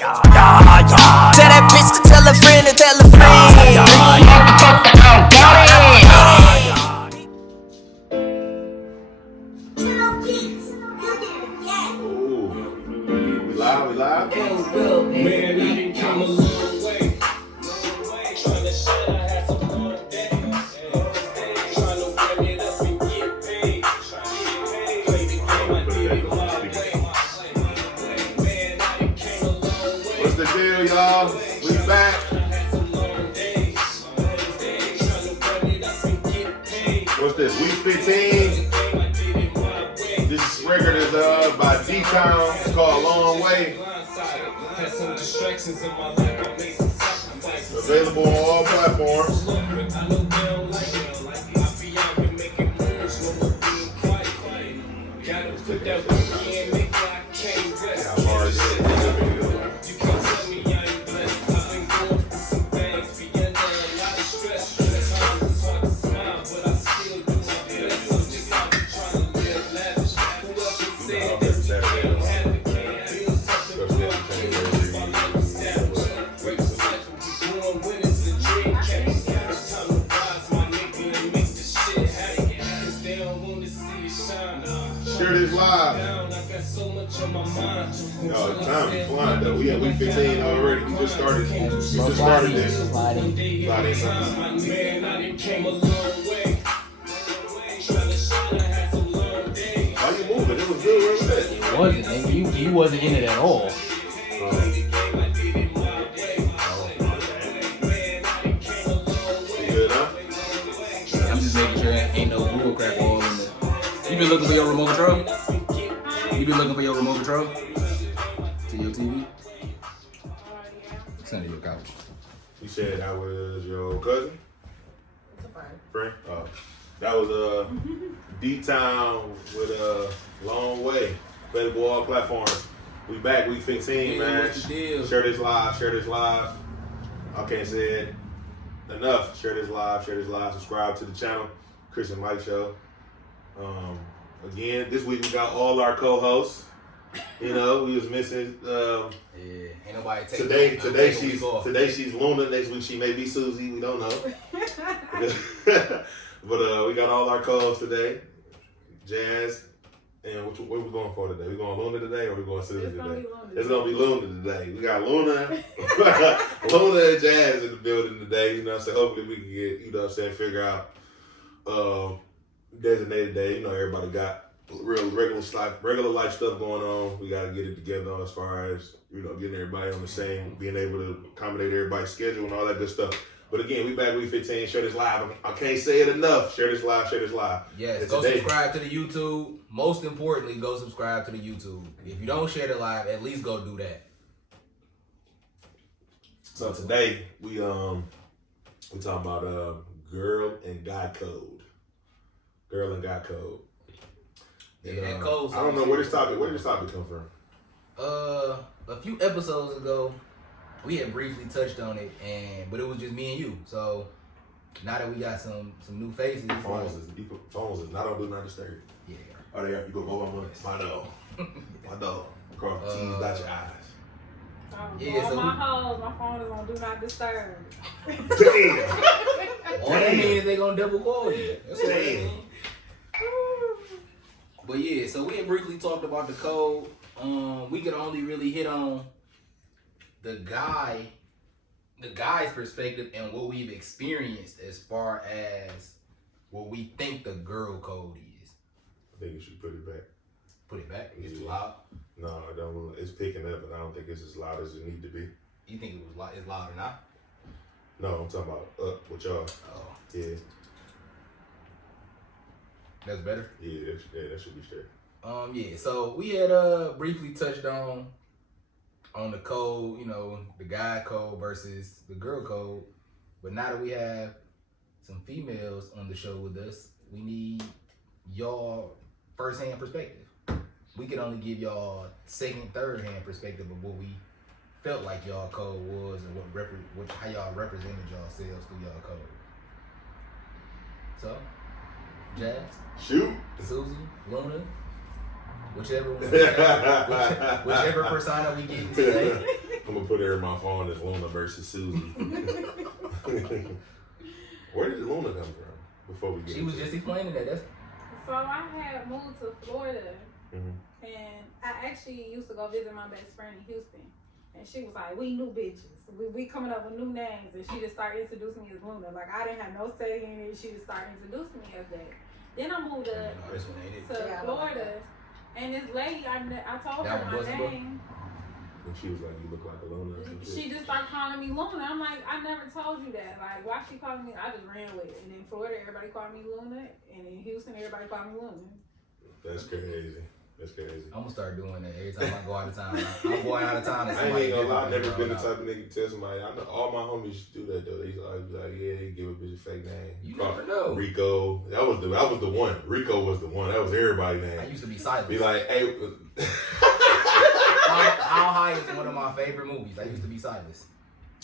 Tell that bitch to tell a friend to tell a friend. We live? Man, I didn't come a long way. Trying to shine, I had some hard days. Trying to run it up and get paid. Play the game, I did it my way. Man, I didn't came a long way. What's the deal, y'all? We back. What's this, week 15? This record is by D-Town. It's called Long Way. Available on all platforms. Share this live. No, time is flying though. We at week 15 already. We just started this. Sliding. Why you moving? It was good, wasn't it? It wasn't, nigga. You wasn't in it at all. Good, huh? I'm just making sure there ain't no bull crap all in there. You been looking for your remote control? You been looking for your remote control? To your TV? It's under your couch. You said that was your cousin? Friend? Oh. That was D-Town with a Long Way. Available all platforms. We back week 15, man. What's the deal? Share this live. I can't say it enough. Share this live. Subscribe to the channel, ChrisNMike Show. Again, this week we got all our co-hosts. You know, we was missing. Ain't nobody taking Today she's Luna. Next week she may be Susie. We don't know. But we got all our co-hosts today. Jas, and what we going for today? We going Luna today, or we going Susie today? It's gonna be Luna today. We got Luna, Luna and Jas in the building today. You know what I'm saying? Hopefully we can get, you know what I'm saying, figure out designated day. You know, everybody got regular life stuff going on. We gotta get it together as far as, you know, getting everybody on the same, being able to accommodate everybody's schedule and all that good stuff. But again, we back week 15. Share this live. I can't say it enough. Share this live. Yes, and go today, subscribe to the YouTube. Most importantly, go subscribe to the YouTube. If you don't share the live, at least go do that. So today we talking about girl and guy code. Yeah, that code. I don't know where this topic come from. A few episodes ago, we had briefly touched on it, but it was just me and you. So now that we got some new faces, Phones is not on Do Not Disturb. Yeah. Oh, they got you go over on my dog. Across the T's, dot your eyes. Yeah, so my phone is on Do Not Disturb. Damn. All that means they gonna double call you. That's what Damn. it means. But yeah, so we had briefly talked about the code. We could only really hit on the guy's perspective and what we've experienced as far as what we think the girl code is. I think you should put it back. Put it back? It's too Yeah. loud? No, I don't. It's picking up, but I don't think it's as loud as it need to be. You think it's louder now? No, I'm talking about up with y'all. Oh, Yeah. that's better? Yeah, that should be straight. Yeah, so we had briefly touched on the code, you know, the guy code versus the girl code. But now that we have some females on the show with us, we need y'all first-hand perspective. We can only give y'all second, third-hand perspective of what we felt like y'all code was and how y'all represented yourselves through y'all code. So, Jas, Shoot. Susie, Luna, whichever persona we get today. gonna put her in my phone as Luna versus Susie. Where did Luna come from? Before we get She was just explaining that. That's So I had moved to Florida, Mhm. and I actually used to go visit my best friend in Houston. And she was like, we new bitches. We coming up with new names. And she just started introducing me as Luna. Like, I didn't have no say in it. She just started introducing me as that. Then I moved no, this one ain't it. to Florida. And this lady, I told her my name. And she was like, "You look like a Luna." Or some shit. She just started calling me Luna. I'm like, I never told you that. Like, why she calling me? I just ran with it. And in Florida, everybody called me Luna. And in Houston, everybody called me Luna. That's crazy. That's crazy. I'm gonna start doing that every time I go out of town. I'm going out of town. And I ain't gonna lie, I've never been the out. type of nigga to tell somebody. I know all my homies do that though. They used to always be like, "Yeah, you give a bitch a fake name." You never know. Rico. That was the one. Rico was the one. That was everybody's name. I used to be silent. Be like, "Hey." How High is one of my favorite movies. I used to be Silas.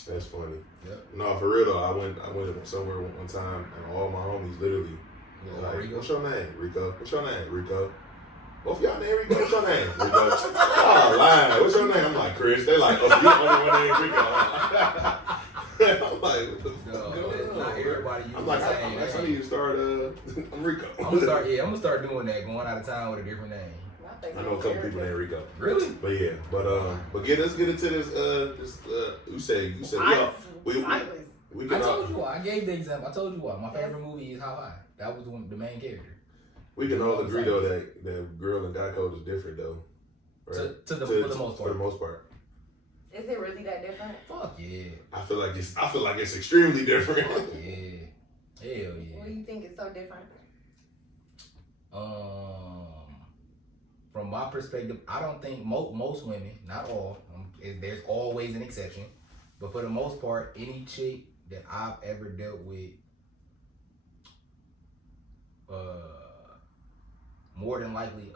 That's funny. Yep. No, for real though. I went somewhere one time and all my homies literally like, Rico. "What's your name, Rico? What's your name, Rico? Both of y'all name Rico. What's your name, Rico? Oh, lying. What's your name? I'm like Chris. They like, oh, so you the only one named Rico. I'm like, what the fuck going on? Not everybody. I'm like, I need to start. I'm Rico. I'm gonna start doing that. Going out of town with a different name. I know a couple people named Rico. Really? But yeah, but let's get into this. You said we I can. told you why. I gave the example. I told you why. My favorite movie is How High. That was the main character. We can all agree though that girl and guy code is different though. Right? For the most part. Is it really that different? Fuck yeah. I feel like it's extremely different. Fuck yeah. Hell yeah. What do you think is so different? From my perspective, I don't think most women, not all, there's always an exception, but for the most part, any chick that I've ever dealt with, more than likely,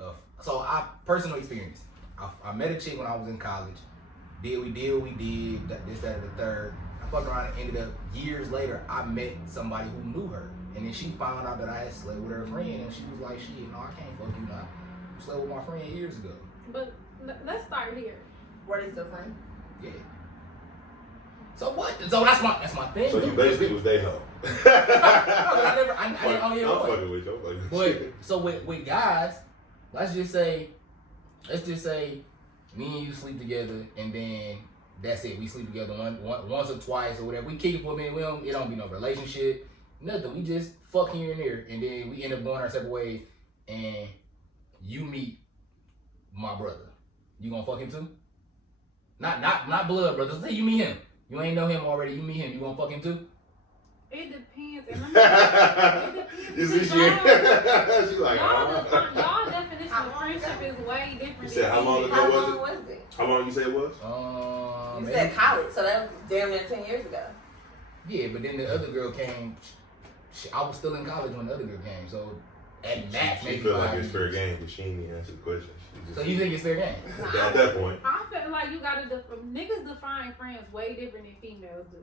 personal experience. I met a chick when I was in college. We did, this, that, and the third. I fucked around and ended up, years later, I met somebody who knew her. And then she found out that I had slept with her friend, and she was like, shit, no, I can't fuck you now. I slept with my friend years ago. But let's start here. Were they still friends? Yeah. So what? So that's my thing. So you basically was they hoe. I I'm fucking with you. But so with guys, let's just say me and you sleep together, and then that's it. We sleep together once or twice or whatever. We kick it for a minute. It don't be no relationship, nothing. We just fuck here and there, and then we end up going our separate ways. And you meet my brother. You gonna fuck him too? Not blood brothers. Say you meet him. You ain't know him already. You meet him. You gonna fuck him too? It depends. It depends. You see, she like, y'all definition of friendship is way different. You said how long ago How was long it? was it? How long you say it was? You said college, so that was damn near 10 years ago. Yeah, but then the other girl came. I was still in college when the other girl came, so at max She maybe feel 5 like it's years. fair game, but she ain't even answer the question. So you think it's fair game? At that point. I feel like you gotta niggas define friends way different than females do.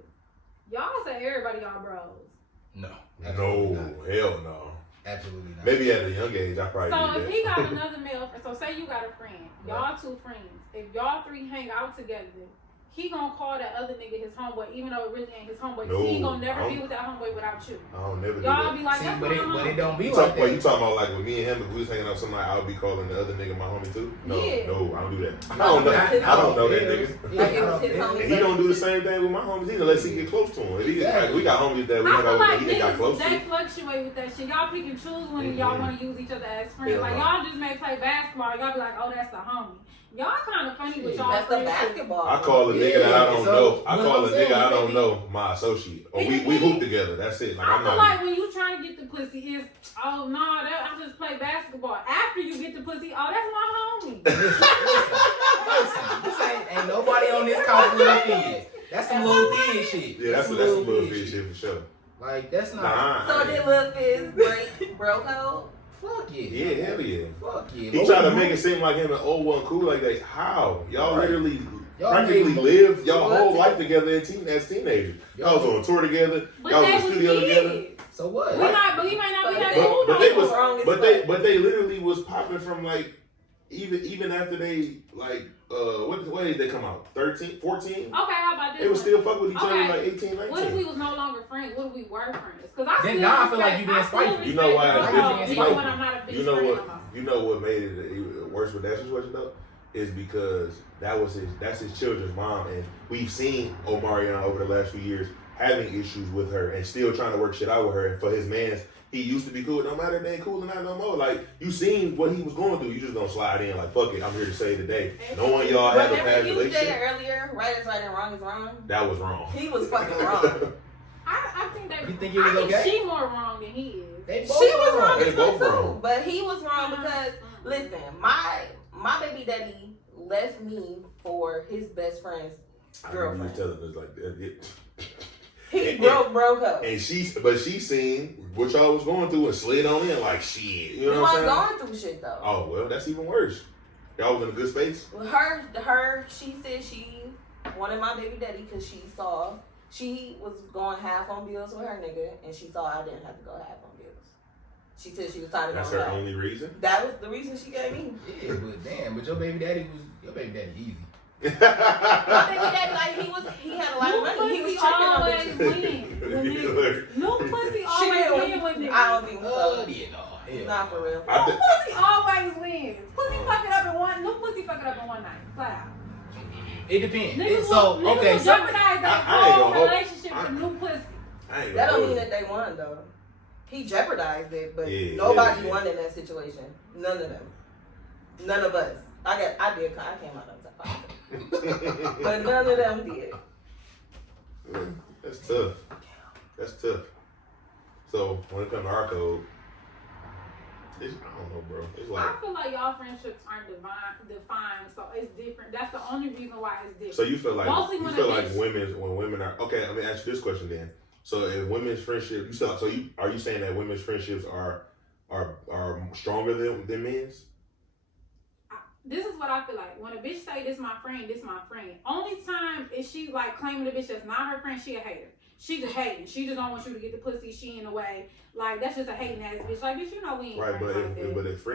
Y'all say everybody y'all bros. No. No, hell no. Absolutely not. Maybe at a young age, I probably So did if that. he got another male friend, so say you got a friend, y'all two friends. If y'all three hang out together, he gonna call that other nigga his homeboy, even though it really ain't his homeboy. No, he ain't gonna I never don't- be with that homeboy without you. I don't never do Y'all that. be like, See, that's but my it homie. don't be You like talk, that. you talking about like with me and him, if we was hanging out with somebody, I would be calling the other nigga my homie too? No, Yeah. no, I don't do that. I No, don't know. not- I don't know that Yeah. nigga. Yeah, Like it was his homie. And he don't do the same thing with my homies either, unless he get close to him. If he get, like, we got homies that we I hang feel out with like that he got close niggas, to. they fluctuate with that shit. Y'all pick and choose when y'all want to use each other as friends. Yeah, Like, no. y'all just may play basketball. Y'all be like, oh, that's the homie. Y'all kind of funny with y'all That's the friendship. basketball. I call a nigga that I don't so, know. I what call I'm a saying nigga I is don't maybe- know my associate. Or It we depends. hoop together. That's it. Like, I I'm feel not. like when you trying to get the pussy is, oh, nah, I just play basketball. After you get the pussy, oh, that's my homie. Listen, this ain't nobody on this couch little fizz. That's some little fizz shit. Yeah, that's some little fish shit for sure. Like, that's not. Nah. So did Lil Fizz break bro code? Fuck yeah. Yeah, hell yeah. Fuck yeah. He tried to make it seem like him and O wasn't cool like that. How? Y'all Right. literally Y'all practically made- lived y'all What? whole life together as teenagers. Y'all was on tour together. But Y'all they was in the was studio together. kids. So what? We might not be that But- cool But no they more. was, wrong as but fuck. they literally was popping from like even after they like what did they come out? 13, 14? Okay, how about this? They would still fuck with each other Okay. like 18, 19. What if we was no longer friends? What if we were friends? Because I Then still now I feel respect- like you being I still spiteful. You know why it's respect different? girls, You even know- when I'm not a bitch You know friend what? no more. You know what made it even worse with that situation though is because that's his children's mom, and we've seen Omarion over the last few years having issues with her and still trying to work shit out with her. And for his man's, he used to be cool. No matter if they ain't cool or not no more. Like you seen what he was going through, you just gonna slide in like fuck it. I'm here to save the day. Knowing y'all have a Remember past you relationship. said earlier, right is right and wrong is wrong? That was wrong. He was fucking wrong. I think that. You think it was I think okay? she more wrong than he is. They She both was wrong They as fuck both too. wrong. But he was wrong because, listen, my baby daddy left me for his best friend's I remember girlfriend. you was telling us like that. He broke up. And she seen what y'all was going through and slid on in like shit. You We know what I'm wasn't saying? going through shit though. Oh well, that's even worse. Y'all was in a good space. Well, she said she wanted my baby daddy because she saw she was going half on bills with her nigga, and she saw I didn't have to go half on bills. She said she was tired of That's going her half. only reason. That was the reason she gave me. Yeah, but damn, but your baby daddy easy. My baby daddy, like he had a lot of money. He was New pussy tricking on always bitches. win. New pussy always win with niggas. I don't think so. Yeah, no, hell Not for real. I New think- pussy always wins. Pussy fuck it up in one. New pussy fuck it up in one night. Wow. It depends. Niggas So will, okay, will so jeopardize that I ain't whole gonna hold- relationship for new pussy. I ain't That gonna don't mean hold that they won though. He jeopardized it, but Yeah, nobody yeah. won in that situation. None of them. None of us. I came out on top five. But none of them did. That's tough. That's tough. So when it comes to our code, I don't know, bro. It's like I feel like y'all friendships aren't defined, so it's different. That's the only reason why it's different. so you feel like Mostly you when feel a like bitch- when women are okay. Let me ask you this question then. So if women's friendship, are you saying that women's friendships are stronger than men's? This is what I feel like. When a bitch say this my friend, this my friend. Only time is she like claiming the bitch that's not her friend, she a hater. She just hating. She just don't want you to get the pussy. She in the way. Like that's just a hating ass bitch. Like bitch, you know we ain't Right, friends like that. but if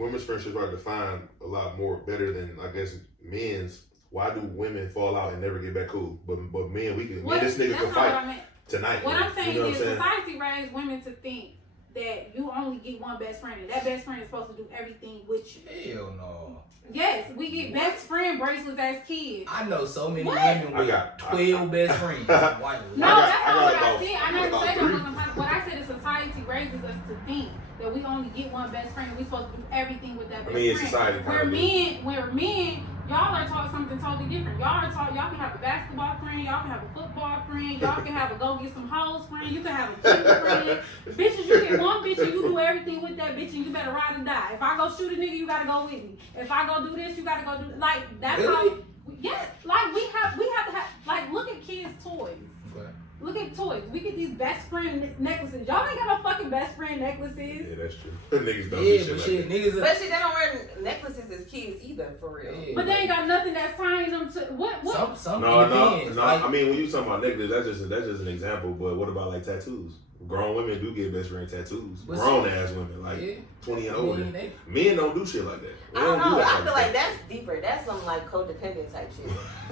women's friendships are defined a lot more better than I guess men's. Why do women fall out and never get back cool? But men, this nigga that's can not fight what I meant. tonight. What I'm saying You know is what I'm saying? society raised women to think that you only get one best friend, and that best friend is supposed to do everything with you. hell no. Yes, we get best friend bracelets as kids. I know so many What? women I with got- 12 best friends. White No, I got- that's I not got what I about- said. I I never got said about that wasn't part. What I said is society raises us to think that we only get one best friend and we supposed to do everything with that best I mean, friend. society kinda Where men, y'all are taught something totally different. Y'all can have a basketball friend, y'all can have a football friend, y'all can have a go get some hoes friend, you can have a kid friend. Bitches, you get one bitch and you do everything with that bitch and you better ride or die. If I go shoot a nigga, you gotta go with me. If I go do this, you gotta go do like that's Really? how. Yes, like we have to have like look at kids' toys. Okay. Look at toys. We get these best friend necklaces. Y'all ain't got no fucking best friend necklaces. Yeah, that's true. Niggas don't do Yeah, shit but like shit, that. niggas But shit, they don't wear necklaces as kids either, for real. Yeah. But they ain't got nothing that's tying them to what? Some No. depends. Like, I mean, when you talking about necklaces, that's just an example. But what about like tattoos? Grown women do get best friend tattoos. But Grown ass women, like yeah. 20 and I mean, older. they- Men don't do shit like that. They I don't do know. that I type feel of like stuff. that's deeper. That's some like codependent type shit.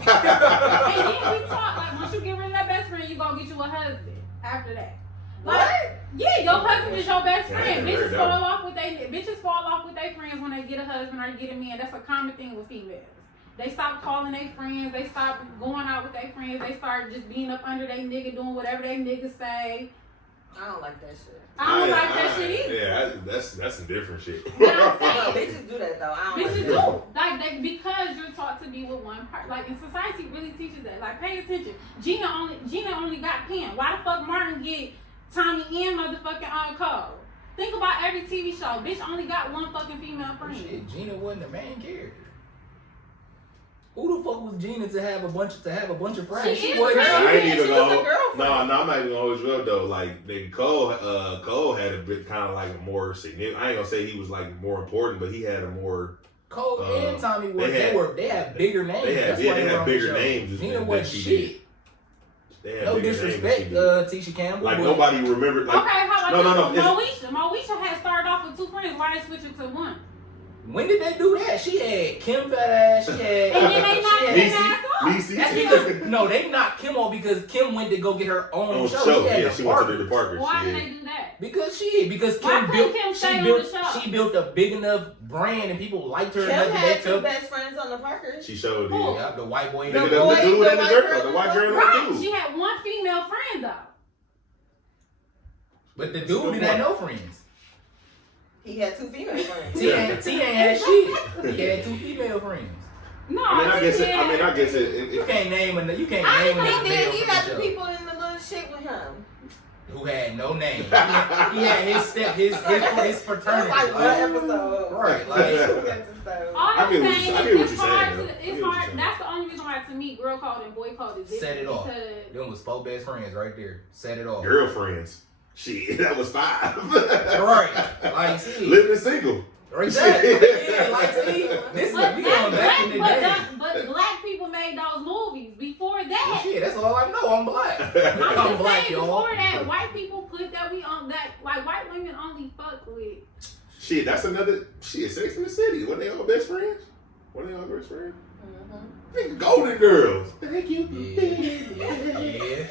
And then we talk like once you get rid of that best friend, you gonna get you a husband after that. Like, What? yeah, your husband is your best Yeah, I friend. ain't heard Bitches that fall off with their friends when they get a husband or get a man. That's a common thing with females. They stop calling their friends. They stop going out with their friends. They start just being up under their nigga, doing whatever they niggas say. I don't like that shit. I don't like that shit either. Yeah, that's some different shit. But I'm No, saying, bitches do that though. I don't bitches like do. Like, because you're taught to be with one part. Like, and society really teaches that. Like, pay attention. Gina only got Pen. Why the fuck Martin get Tommy and motherfucking Cole? Think about every TV show. Bitch only got one fucking female friend. Shit, Gina wasn't the main character. Who the fuck was Gina to have a bunch of friends? She is wasn't. the I ain't She even was gonna. the girlfriend. No, I'm not even gonna hold you up though. Like, Cole had a bit kind of like a more significant. I ain't gonna say he was like more important, but he had a more. Cole and Tommy they had bigger names. They had That's why bigger were on the show. names Gina than wasn't she shit. They had No bigger names than disrespect, she did. Tisha Campbell. Like but nobody remembered. Like, Okay, how Moesha had started off with 2 friends. Why they switch it to 1? When did they do that? She had Kim fat ass. She had. And then they knocked Kim ass off. That's because no, they knocked Kim off because Kim went to go get her own show. She went to the Parkers. Why did they do that? Because Kim built a big enough brand and people liked her. Kim had 2 best friends on the Parkers. She showed Who? it. Yeah, the white boy. The dude and the girl. The white girl and the dude. She had 1 female friend though. But the dude didn't have no friends. He had 2 female friends. T ain't had shit. He had 2 female friends. No, I guess it. You can't name a. You can't I name think a. that he got the people in the little shit with him. Who had no name. He had his fraternity. Like one episode. Right. all I'm saying is it's hard. That's the only reason why to me girl code and boy code is different. Set it off. Them was 4 best friends right there. Set it off. Girlfriends. Shit, that was 5. Right. Like, see. Living single. Exactly. Yeah, like, see. This is we going back in the day. But black people made those movies. Before that. Well, shit, that's all I know. I'm black. I'm black, saying, y'all. before that, white people put that we on that. Like, white women only fuck with. Shit, that's another. Shit, Sex in the City. Weren't they all best friends? Weren't they all best friends? Nigga, Golden Girls. Thank you. Yeah.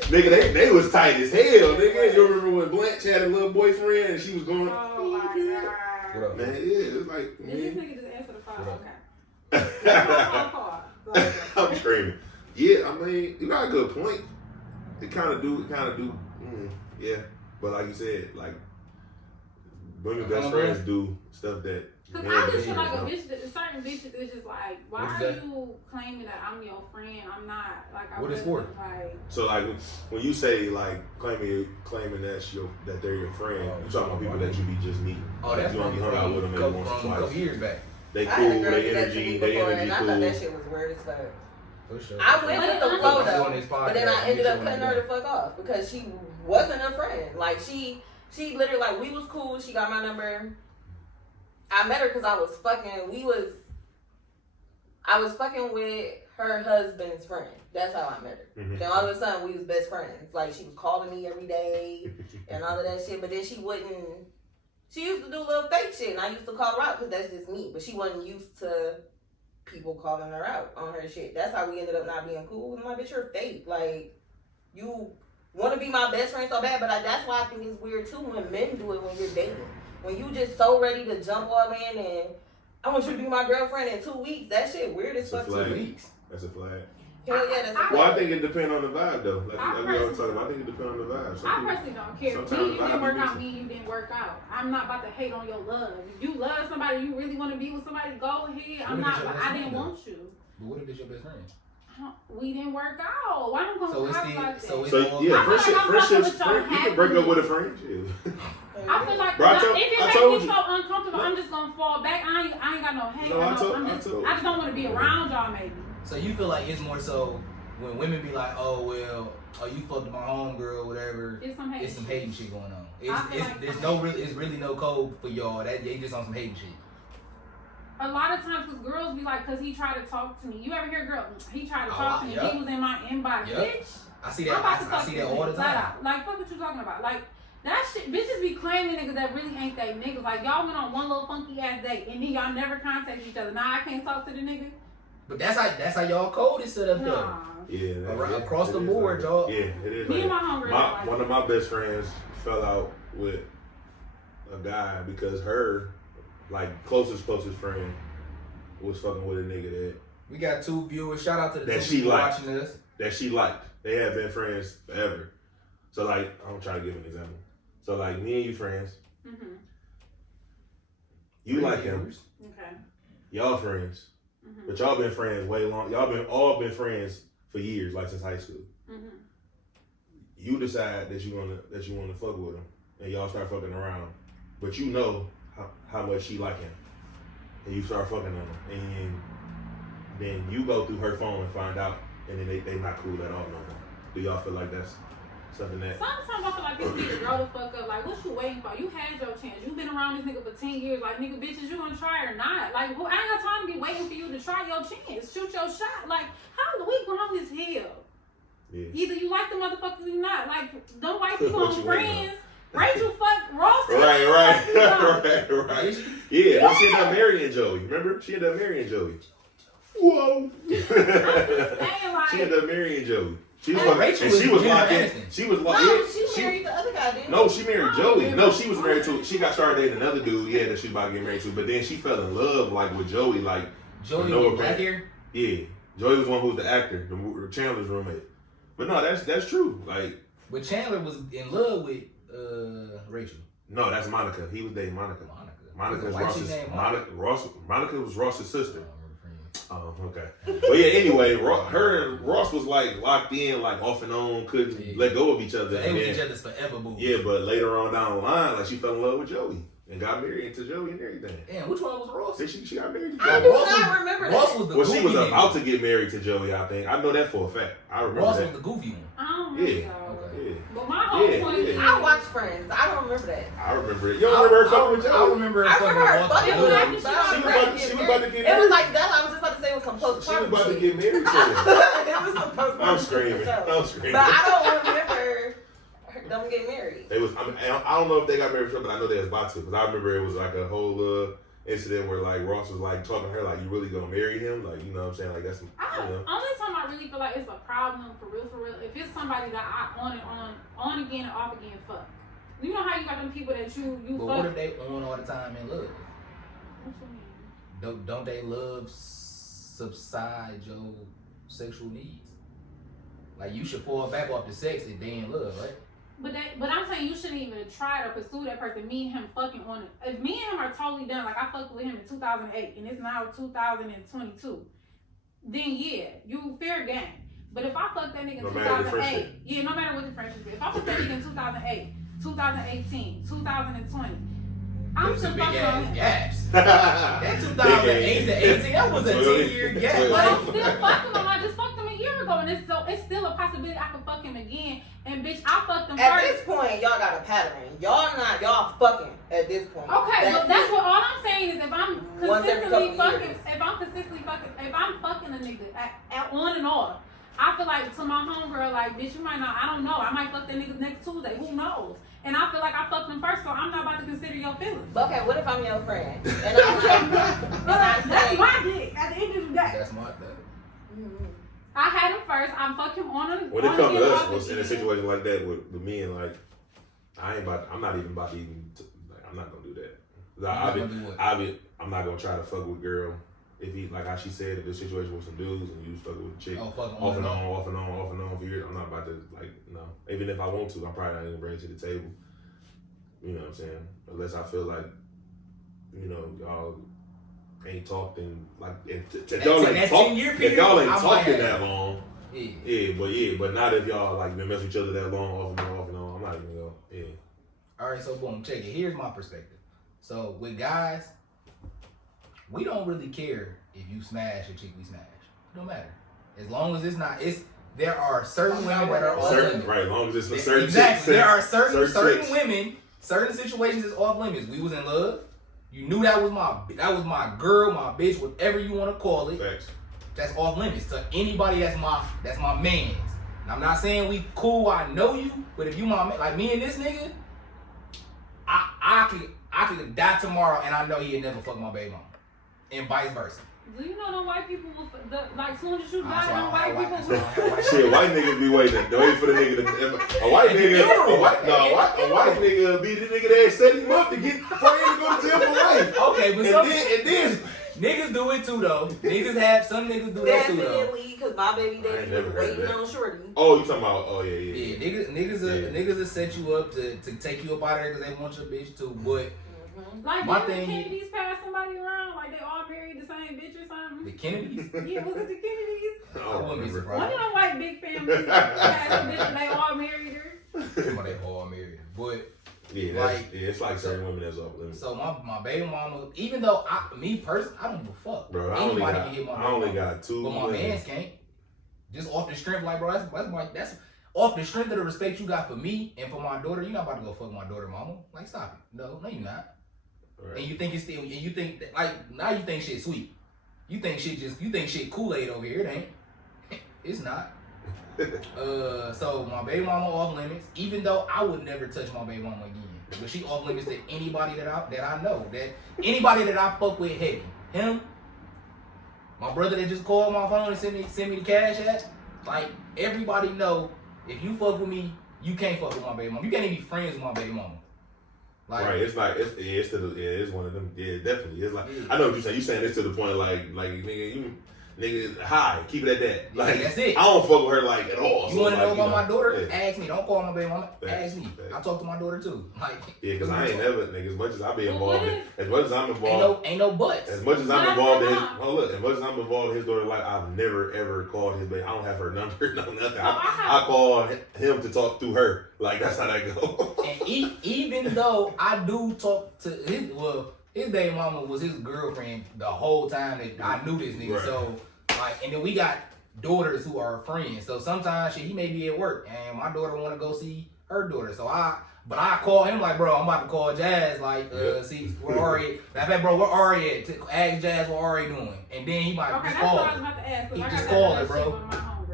Nigga, they was tight as hell, nigga. You remember when Blanche had a little boyfriend and she was going, Oh my god. What up? man, yeah, it was like, Did this nigga just answer the phone? What Okay. That's my phone call. I'm screaming. Yeah, I mean, you got a good point. It kind of do, yeah. But like you said, like, women best friends do stuff that. Cause I just feel like a bitch, certain bitches is just like, why are you claiming that I'm your friend? I'm not. Like, I What is for? Like, so like when you say like claiming that they're your friend, you talking about people that you be just meeting. Oh, that's you only hung out with them maybe once or from a couple twice. years back. They I had a cool, girl they do that to me energy before, cool. and I thought that shit was weird as fuck. For sure. I went with the flow though, but then I ended up cutting her the to. fuck off because she wasn't a friend. Like she literally like we was cool. She got my number. I met her because I was fucking with her husband's friend. That's how I met her. Mm-hmm. Then all of a sudden we was best friends. Like she was calling me every day and all of that shit. But then she used to do little fake shit and I used to call her out because that's just me. But she wasn't used to people calling her out on her shit. That's how we ended up not being cool. I'm like, bitch, you're fake. Like, you want to be my best friend so bad, but that's why I think it's weird too when men do it when you're dating. When you just so ready to jump all in and I want you to be my girlfriend in 2 weeks, that shit weird as fuck. 2 weeks. That's a flag. Hell yeah, that's a flag. Well, I think it depends on the vibe though. Like we always talk about, I think it depends on the vibe. I personally don't care. Me, you didn't work out. Me, you didn't work out. I'm not about to hate on your love. If you love somebody, you really want to be with somebody, go ahead. I didn't want you. But what if it's your best friend? We didn't work out. Why don't come like that? So yeah, friendships. You can break up with a friend. I feel like Bro, if it makes me so uncomfortable, I'm just gonna fall back. I ain't got no hate. No, I just don't want to be around y'all. Maybe. So you feel like it's more so when women be like, oh well, you fucked my homegirl, whatever. It's some hating shit going on. It's really no code for y'all. That they just on some hating shit. A lot of times, because girls be like, because he tried to talk to me. You ever hear a girl? He tried to talk to me. He was in my inbox. Yep. Bitch, I see that. I see that all the time. Like, fuck what you talking about? Like, that shit, bitches be claiming niggas that really ain't they niggas. Like, y'all went on one little funky ass date, and then y'all never contact each other. Now I can't talk to the nigga. But that's how y'all code is set up though. Nah. Yeah, across the board, y'all. Yeah, it is. Me and my homegirl. One of my best friends fell out with a guy because her, like, closest friend was fucking with a nigga that we got 2 viewers. Shout out to the that 2 she people liked, watching us. that she liked. They have been friends forever. So like, I'm trying to give an example. So like, me and you friends. Mm-hmm. You like him. Okay. Y'all friends. Mm-hmm. But y'all been friends way long. Y'all all been friends for years, like since high school. Mm-hmm. You decide that you wanna fuck with him, and y'all start fucking around. But you know how much she like him, and you start fucking on him, and then you go through her phone and find out, and then they not cool at all no more. Do y'all feel like that's something that? Sometimes I feel like people need to grow the fuck up. Like, what you waiting for? You had your chance. You been around this nigga for 10 years. Like, nigga, bitches, you gonna try or not? Like, I ain't got time to be waiting for you to try your chance. Shoot your shot. Like, how we grown as hell? Yeah. Either you like the motherfuckers or you not. Like, them white people on friends. Rachel fucked Ross. Right. Yeah, no, she ended up marrying Joey. Remember? She ended up marrying Joey. Whoa. She ended up marrying Joey. She was locked in. She was locked in. No, she married the other guy, didn't No, she married Joey. No, she was married to. She got started dating another dude. Yeah, that she about to get married to. But then she fell in love like with Joey. Like Joey was black hair. Yeah, Joey was the one who was the actor, the Chandler's roommate. But no, that's true. Like, but Chandler was in love with Rachel. No, that's Monica. He was dating Monica. Monica was Ross's sister. Oh, okay. But yeah, anyway, her and Ross was like locked in, like off and on, couldn't let go of each other. They were each other's forever boo. Yeah, but later on down the line, like she fell in love with Joey and got married to Joey and everything. Damn, which one was Ross? She got married to I Joey. do not remember that. Ross was the Well, goofy she was nigga. about to get married to Joey, I think. I know that for a fact. I remember Ross that. was the goofy one. I don't remember. Yeah. Okay. Yeah. But my whole point is, I watched Friends. I don't remember that. I remember it. You don't remember her fucking with Joey? I remember her I remember her fucking fucking with with Ross. him. She She was about to get It married. was like that. I was just about to say it was some She was postpartum about to shit. get married to him. It was some postpartum I'm shit screaming. for sure. I'm screaming. But I don't remember them getting married. They was. I don't know if they got married, but I know they was about to. Because I remember it was like a whole incident where like Ross was like talking to her like, "You really gonna marry him?" Like, you know what I'm saying? Like that's. Only time I really feel like it's a problem for real, if it's somebody that I on again and off again fuck. You know how you got them people that you But fuck. what if they on all the time in love? What you mean? Don't they love subside your sexual needs? Like you should fall back off the sex if they in love, right? But I'm saying you shouldn't even try to pursue that person. Me and him fucking on it. If me and him are totally done, like I fucked with him in 2008 and it's now 2022, then yeah, you fair game. But if I fuck that nigga in No matter the 2008, friendship. yeah, no matter what the friendship is. If I fuck that nigga in 2008, 2018, 2020, I'm That's a still big fucking on ass him. gaps. That 2008 to 18, that was a 10-year gap. But Like, I'm still fucking him. I just fucked him a year ago, and it's still a possibility I could fuck him again. And bitch, I fucked him At first. this point, y'all got a pattern. Y'all fucking at this point. Okay, but that's it. what all I'm saying is if I'm Once every consistently couple fucking, years. if I'm fucking a nigga at on and off, I feel like to my homegirl, like, bitch, you might not, I don't know, I might fuck that nigga next Tuesday, who knows? And I feel like I fucked him first, so I'm not about to consider your feelings. Okay, what if I'm your friend? And I'm like, and I That's say, my dick at the end of the day. that's my thing. I had him first, I'm fucking on him. When it on comes again, to off us, in a again. situation like that with me and like, I'm not even about to I'm not gonna do that. I'm not gonna try to fuck with girl. If he, like how she said, if the situation with some dudes and you was fucking with a chick, off and on for years, I'm not about to, like, no. Even if I want to, I'm probably not gonna bring it to the table. You know what I'm saying? Unless I feel like, you know, y'all ain't talked in, like, if y'all ain't talking that long, but not if y'all, like, been messing with each other that long, off and on, I'm not even gonna go, yeah. All right, so boom, check it. Here's my perspective. So with guys, we don't really care if you smash a chick we smash. It don't matter. As long as there are certain women that are off limits. Right, as long as it's a certain Exactly. There are certain chicks. women, certain situations that's off limits. We was in love. You knew that was my girl, my bitch, whatever you want to call it. Facts. That's off limits to anybody that's my man's. And I'm not saying we cool, I know you, but if you my man, like me and this nigga, I could die tomorrow and I know he'd never fuck my baby mama. And vice versa. Do you know them white people, like, soon as you die, So I them don't white have people white- Shit, white niggas be waiting for the nigga to. A white nigga be the nigga that set him up to get for him to go to jail for life. Okay, but And then niggas do it too though. Some niggas do that too though. definitely, because my baby I daddy ain't never was heard waiting that. on Shorty. oh, you talking about? Oh yeah. Yeah, niggas will set you up to take you up out of there because they want your bitch too. But Like, My didn't the thing- Kennedys pass somebody around? Like, they all married the same bitch or something? the Kennedys, Yeah, was it the Kennedys? I I don't wouldn't be remember. One of surprised. them white big families passed a bitch and they all married her. Well, they all married. But Yeah, Like- it's like certain women that's off limits. so my baby mama, even though me personally, I don't give a fuck. Bro, Anybody can hit my I baby only mama. got two. But my women. mans can't. Just off the strength, like bro, that's off the strength of the respect you got for me and for my daughter. You're not about to go fuck my daughter, mama. Like, stop it. No, you're not. Right. And you think it's still, and you think that, like, now you think shit sweet. You think shit Kool-Aid over here. It ain't. It's not. So my baby mama off limits, even though I would never touch my baby mama again. But she off limits to anybody that I know. That anybody that I fuck with heavy. Him, my brother that just called my phone and send me the cash app. Like, everybody know, if you fuck with me, you can't fuck with my baby mama. You can't even be friends with my baby mama. Like, right, it's like it's one of them. Yeah, definitely. It's like I know what you're saying. You saying this to the point like nigga, hi, keep it at that. Like that's it. I don't fuck with her like at all. You so want to like, know about my daughter? Yeah. Ask me. Don't call my baby mama. Facts, Ask me. facts. I talk to my daughter too. Like, yeah, because I ain't never, nigga. As much as I be involved, as much as I'm involved, ain't no buts. As much as I'm involved in as much as I'm involved in his daughter life, I've never ever called his baby. I don't have her number, no nothing. I call him to talk through her. Like that's how that go. And even though I do talk to his baby mama was his girlfriend the whole time that I knew this nigga. Right. So like, and then we got daughters who are friends. So sometimes he may be at work and my daughter want to go see her daughter. So I call him like, bro, I'm about to call Jas. Like, see where Ari. Matter of fact, bro, where Ari at? Ask Jas what Ari doing, and then he might just call her. He just call her, bro.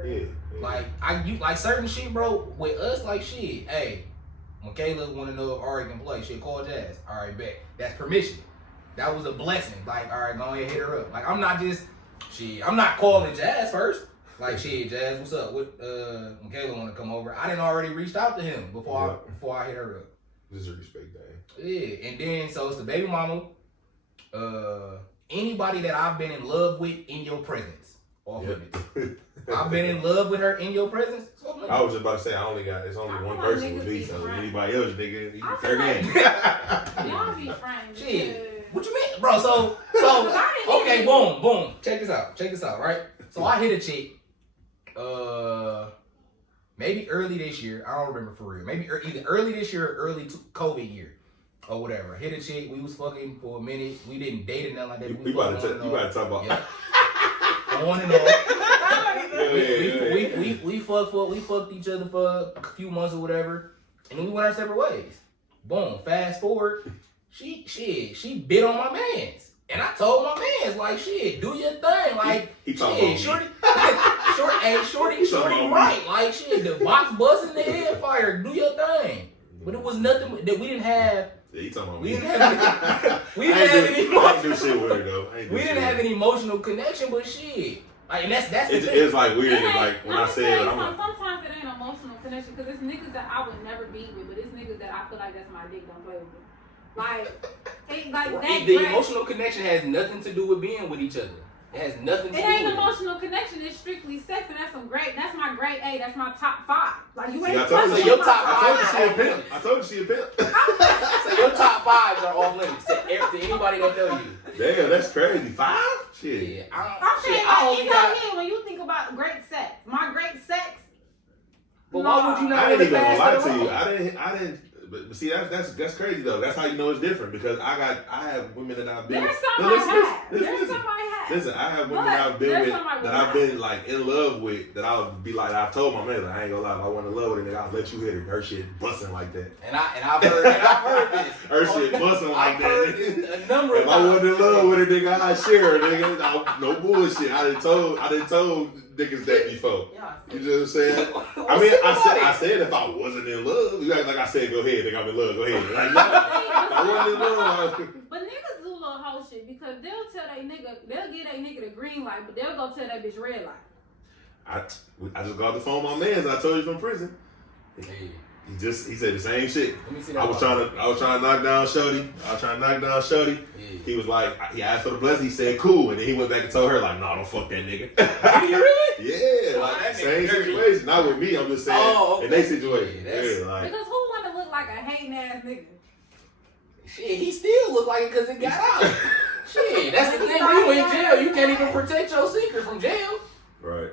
Yeah. Like certain shit, bro. With us, like shit. Hey, Michaela want to know if Ari can play. Shit, call Jas. All right, bet. That's permission. That was a blessing. Like, all right, go ahead, hit her up. Like, I'm not calling Jas first. Like, shit, Jas, what's up? What Michaela want to come over? I didn't already reached out to him before I hit her up. This is a respect thing. Yeah, and then so it's the baby mama. Anybody that I've been in love with in your presence, off limits. I've been in love with her in your presence. I was just about to say it's only one person with me, so anybody else, nigga, you fair game. Y'all be friends. Shit. What you mean? Bro, so okay, boom. Check this out, right? So I hit a chick, maybe early this year. I don't remember for real. Maybe either early this year or early COVID year or whatever. Hit a chick. We was fucking for a minute. We didn't date or nothing like that. You about to talk about. Yeah. On and on. We fucked each other for a few months or whatever, and then we went our separate ways. Boom. Fast forward, she bit on my mans, and I told my mans like, shit, do your thing, like, he shit, shorty, right, like, shit, the box busting, the head fire, do your thing. But it was nothing that we didn't have. Yeah, you talking about we me. didn't have any emotional connection, but shit. Like, and that's the thing. It's like weird. Like when I said, sometimes it ain't emotional connection because it's niggas that I would never be with, but it's niggas that I feel like that's my dick. Don't play with me. Like that. The emotional connection has nothing to do with being with each other. It has nothing to do with it. It ain't emotional connection. It's strictly sex, and that's my grade A. That's my top 5. Like you ain't. I told you your top 5. I told you she a pimp. So your top 5s are off limits to anybody that know you. Damn, that's crazy. 5? Shit. Yeah, I'm saying, like, in your head, when you think about great sex, my great sex. But why would you not? I ain't even gonna lie to you. I didn't. But see, that's crazy though. That's how you know it's different because I have women that I've been. There's some I have. Listen, I have women that I've been with that I've been like in love with that I'll be like I've told my man like, I ain't gonna lie, if I want to love with her, nigga, I'll let you hit her. Her shit busting like that. And I've heard this. Her shit busting like that. A number of times. If I wasn't in love with her, nigga, I'd share her, nigga. No bullshit. I done told niggas that before. You know what I'm saying? I mean, I said if I wasn't in love, you act like I said, go ahead, nigga, I'm in love, go ahead. Like, no, I wasn't in love. But niggas do little hoe shit because they'll give their nigga the green light, but they'll go tell that bitch red light. I just got the phone with my man, I told you from prison. Hey. He said the same shit. I was trying to knock down Shorty. Yeah. He was like, he asked for the blessing. He said cool, and then he went back and told her like, no, don't fuck that nigga. Did he really? Yeah, like same situation. Not with me. I'm just saying in their situation. Yeah, like because who want to look like a hating ass nigga? Shit, he still look like it because it got out. Shit, that's the thing. You in jail, you can't even protect your secret from jail. Right.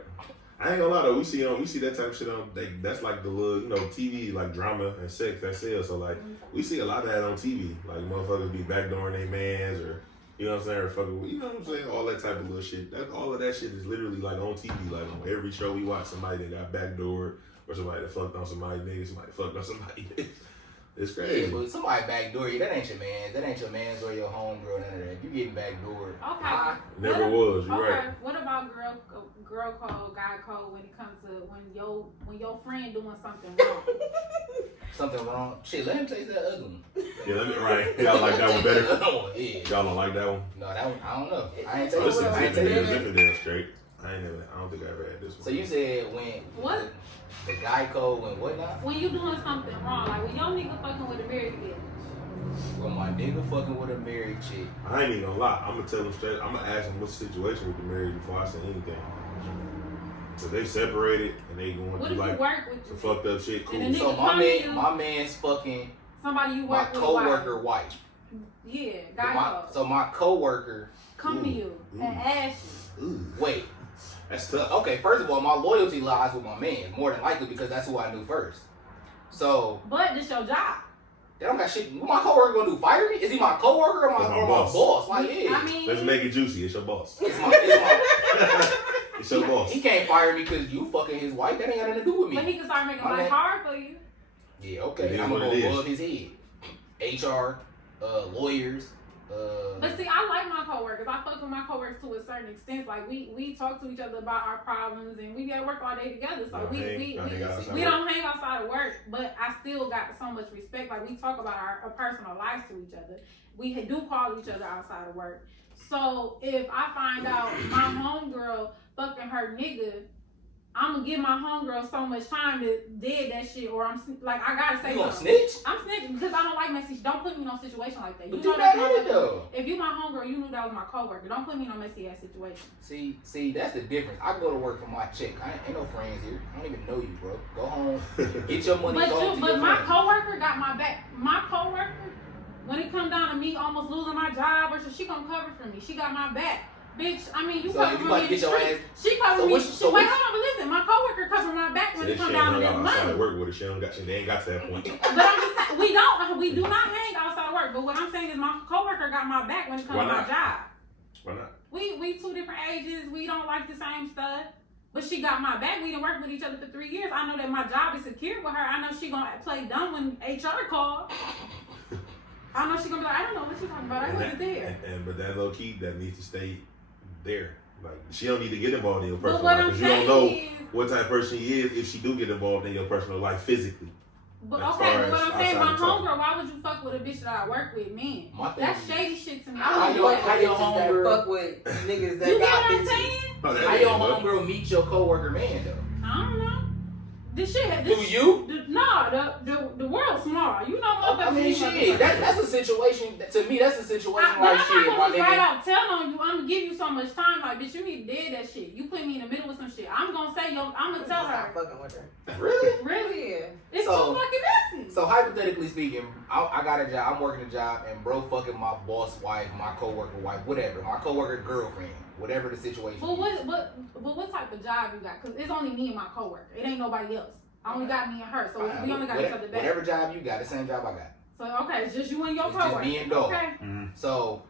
I ain't gonna lie though, we see that type of shit on. That's like the little, TV, like drama and sex that sells. So like, we see a lot of that on TV. Like motherfuckers be backdooring their mans, or you know what I'm saying, or fucking, you know what I'm saying, all that type of little shit. All of that shit is literally like on TV. Like on every show we watch, somebody that got backdoored, or somebody that fucked on somebody nigga, somebody fucked on somebody nigga. It's crazy. Yeah, but somebody backdoor you. That ain't your man. That ain't your man's or your homegirl. None of that. You getting backdoored. Okay. Never was. You're okay. right. What about girl code, guy code when it comes to when your friend doing something wrong? Something wrong? Shit, let him taste that other one. Yeah, let me. Right. Y'all like that one better? Yeah. Y'all don't like that one? No, that one. I don't know. I ain't Listen, I ain't it's different than straight. I don't think I ever had this one. So you said when What? The guy code when what now? When you doing something wrong, like when your nigga fucking with a married bitch. When my nigga fucking with a married chick. I ain't even gonna lie. I'm gonna tell them straight. I'm gonna ask them what's the situation with the marriage before I say anything. So they separated and they going What through if you like work with some you? fucked up shit. Cool. And the So nigga my man's fucking somebody you my work with. coworker wife. Yeah, guy code. So my coworker. Come to you and ask you. Ooh, Wait. that's tough. Okay, first of all, my loyalty lies with my man, more than likely because that's who I knew first. So But this your job. they don't got shit. What my coworker gonna do? Fire me? Is he my coworker or my boss? Like, yeah. I mean, Let's make it juicy. It's your boss. It's my It's your boss. He can't fire me because you fucking his wife. That ain't got nothing to do with me. but he can start making My life man- hard for you. Yeah, It okay. is I'm what gonna it go is. above his head. HR, lawyers. But see, I like my coworkers. I fuck with my coworkers to a certain extent. Like we talk to each other about our problems, and we gotta work all day together. So we don't hang outside of work, but I still got so much respect. Like we talk about our personal lives to each other. We do call each other outside of work. So if I find out my homegirl fucking her nigga, I'm gonna give my homegirl so much time to dead that shit, or I'm like I gotta say You gonna something. snitch? I'm snitching because I don't like messy. Don't put me in no situation like that. You But know you that's not my in it though. If you my homegirl, you knew that was my coworker. Don't put me in no messy ass situation. See, that's the difference. I go to work for my chick. I ain't no friends here. I don't even know you, bro. Go home, get your money. But my coworker got my back. My coworker, when it come down to me almost losing my job, or so she gonna cover for me. She got my back. Bitch, I mean, you So cover if you for about me to in get the your street. ass- She cover so me. which- so Wait, which- hold on, but listen, my coworker cover my back when it come down to this outside money. of work with her. They ain't got to that point. But I'm just saying, we do not hang outside of work. But what I'm saying is my coworker got my back when it comes Why to my not? job. Why not? We two different ages. We don't like the same stuff. But she got my back. We done worked with each other for 3 years. I know that my job is secure with her. I know she gonna play dumb when HR call. I know she gonna be like, I don't know what she's talking about. I wasn't there. But that low key that needs to stay there. Like she don't need to get involved in your personal what life I'm because you don't know saying is, what type of person she is if she do get involved in your personal life physically. but as okay, far but what as I'm saying, my outside of talking. homegirl, why would you fuck with a bitch that I work with, man? My thing That's is- shady shit to me. I I don't don't fuck how with your bitches that homegirl- fuck with niggas that You get got what I'm bitches. saying? Oh, that How is, your bro. homegirl meet your coworker man though? I don't know. This shit. Do you? The world's small. You know, I motherfuckers. mean, shit. That's a situation. To me, that's a situation But like I'm shit, not my gonna just right nigga. out tell on you. I'm gonna give you so much time. Like, bitch, you need to dead that shit. You put me in the middle with some shit. I'm gonna say, I'm gonna tell Stop her. fucking with her. Really? Really? Yeah. It's So- too fucking messy. So hypothetically speaking, I got a job. I'm working a job, and bro fucking my boss wife, my coworker wife, whatever, my coworker girlfriend, whatever the situation. But what type of job you got? Cause it's only me and my coworker. It ain't nobody else. I only got me and her. So we only got each other back. Whatever job you got, the same job I got. So okay, it's just you and your It's just coworker. me and dog. Okay. So,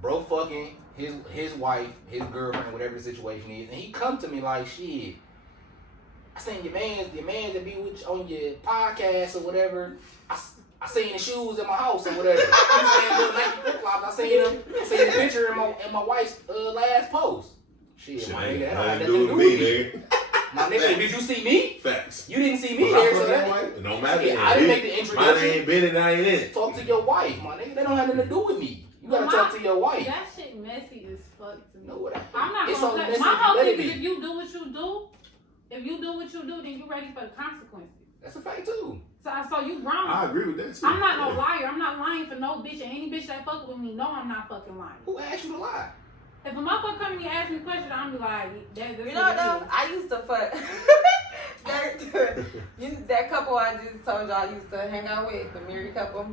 bro fucking his wife, his girlfriend, whatever the situation is, and he come to me like, shit, I seen your man that be with you on your podcast or whatever. I seen the shoes in my house or whatever. I seen the picture in my wife's last post. Shit, my nigga, that don't have nothing to do with me. nigga. My nigga, did you see me? Facts. You didn't see me Was I there, so fucking that white? It don't matter. Yeah, I didn't make the Mine introduction. ain't been and I ain't in it. Talk to your wife, my nigga. They don't have nothing to do with me. You gotta talk to your wife. That shit messy as fuck to me. Know what I'm not It's gonna only let messy my if you whole let thing it is be. if you do what you do, then you ready for the consequences. That's a fact too. So you wrong. I agree with that too. I'm not no liar. I'm not lying for no bitch, and any bitch that fuck with me know I'm not fucking lying. Who asked you to lie? If a motherfucker come to me and ask me questions, I'm be like, that's You know what though? I used to fuck that couple I just told y'all I used to hang out with, the married couple.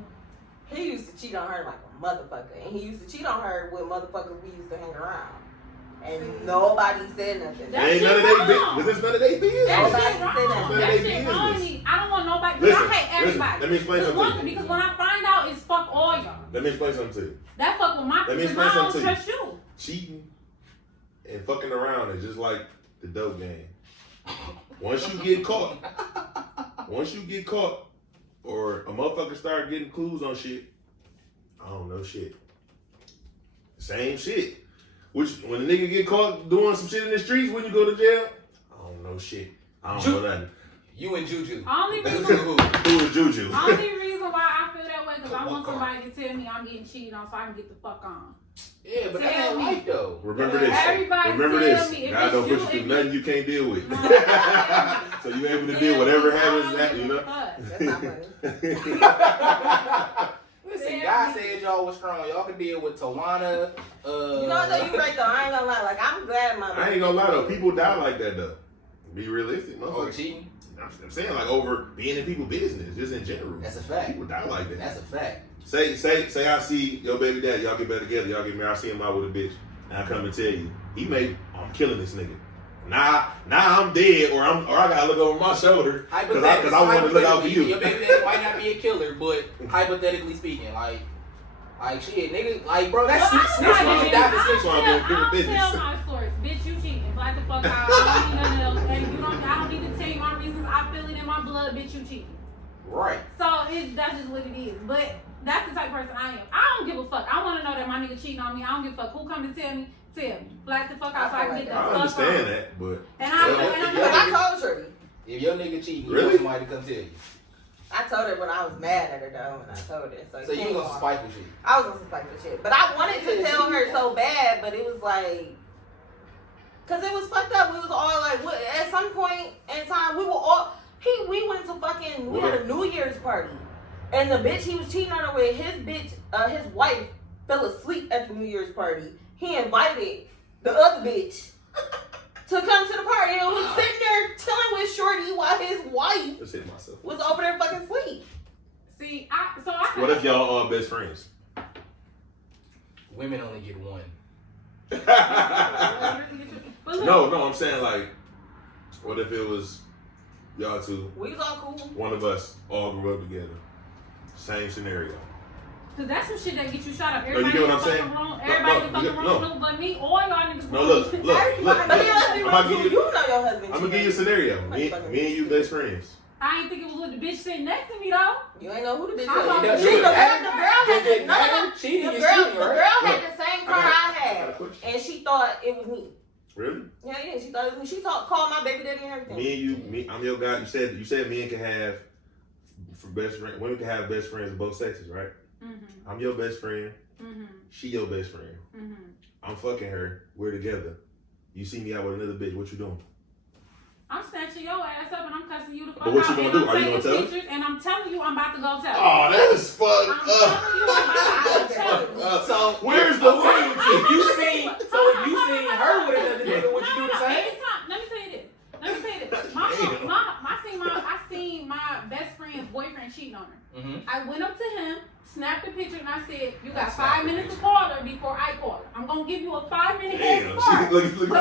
He used to cheat on her like a motherfucker, and he used to cheat on her with motherfuckers we used to hang around, and nobody said nothing. That Ain't shit none of they wrong. business. It's none of they business. That Nobody shit said wrong. that. That They shit wrong to business. me. I don't want nobody. Listen, I hate everybody. let me explain something to you. Because when I find out, it's fuck all y'all. Let me explain something to you. That fuck with my Let me people. explain I don't something to you. trust you. Cheating and fucking around is just like the dope game. Once you get caught, or a motherfucker start getting clues on shit, I don't know shit. Same shit. Which when a nigga get caught doing some shit in the streets when you go to jail, I don't know shit. I don't know nothing. You and Juju. Only reason, Who is Juju? only reason why I feel that way because I want somebody to tell me I'm getting cheated on so I can get the fuck on. Yeah, but that's Tell not me. life though. Remember this. Everybody Remember tell this. me if God it's don't put you, you through if nothing you can't deal with. No. So you able to deal whatever happens. That you know. That's not funny. Listen, God said y'all was strong. Y'all can deal with Tawana. You know what though? You right though. I ain't gonna lie. Like I'm glad my. I ain't gonna lie though. People die like that though. Be realistic, Over motherfucker. cheating. I'm saying like over being in people's business, just in general. That's a fact. People die like that. That's a fact. Say I see your baby daddy, y'all get back together, y'all get married, I see him out with a bitch, and I come and tell you, I'm killing this nigga. Now I'm dead, or I gotta look over my shoulder because I want to look out for you. Your baby daddy might not be a killer, but hypothetically speaking, like shit, nigga, like bro, that's snitch nigga die for snitch. I'll tell my source. Bitch, you cheating. Flat the fuck out. I don't need nothing else. And I don't need to tell you my reasons. I feel it in my blood. Bitch, you cheating. Right. So that's just what it is. But that's the type of person I am. I don't give a fuck. I want to know that my nigga cheating on me. I don't give a fuck who come to tell me. Tell me. Flat the fuck out so I can get the fuck I on. understand that, but And I told Shorty. If your nigga cheating, you Really? want somebody to come tell you. I told her when I was mad at her though, and I told her. So you was on some spiteful shit. I was on some spiteful shit, but I wanted to tell her so bad, but it was like, cause it was fucked up. We was all like, what? At some point in time, we were all. We went to fucking. We had a New Year's party, and the bitch he was cheating on her with, his wife fell asleep at the New Year's party. He invited the other bitch to come to the party and was sitting there chilling with Shorty while his wife was over there fucking asleep. See, what if y'all are best friends? Women only get one. No, I'm saying like, what if it was y'all two? We was all cool. One of us all grew up together. Same scenario. Cause that's some shit that get you shot up. You Everybody get what I'm fucking saying? wrong. Everybody fucking wrong, but me or y'all niggas. No, look. But your husband I'm wrong too. gonna You know your husband. I'm gonna give you a scenario. Me and you best friends. I ain't think it was with the bitch sitting next to me though. You ain't know who the bitch I was. don't The know. girl had Cheating the is girl cheating, right? had the same car I had, and she thought it was me. Really? Yeah, she thought it was me. She called my baby daddy and everything. I'm your guy. You said men can have for best friend. Women can have best friends of both sexes, right? Mm-hmm. I'm your best friend. Mm-hmm. She your best friend. Mm-hmm. I'm fucking her. We're together. You see me out with another bitch. What you doing? I'm snatching your ass up and I'm cussing you the fuck But what out. you gonna And do? I'm Are you taking gonna tell her? pictures and I'm telling you I'm about to go tell her. Oh, that is fucked I'm telling you I'm about to tell her. So where's the loyalty? If you seen her with another nigga, would you do the same? Anytime. Let me tell you this. I seen my best friend's boyfriend cheating on her. Mm-hmm. I went up to him, snapped a picture, and I said, "You got 5 minutes to call her before I call her. I'm gonna give you a 5-minute head Damn, start. look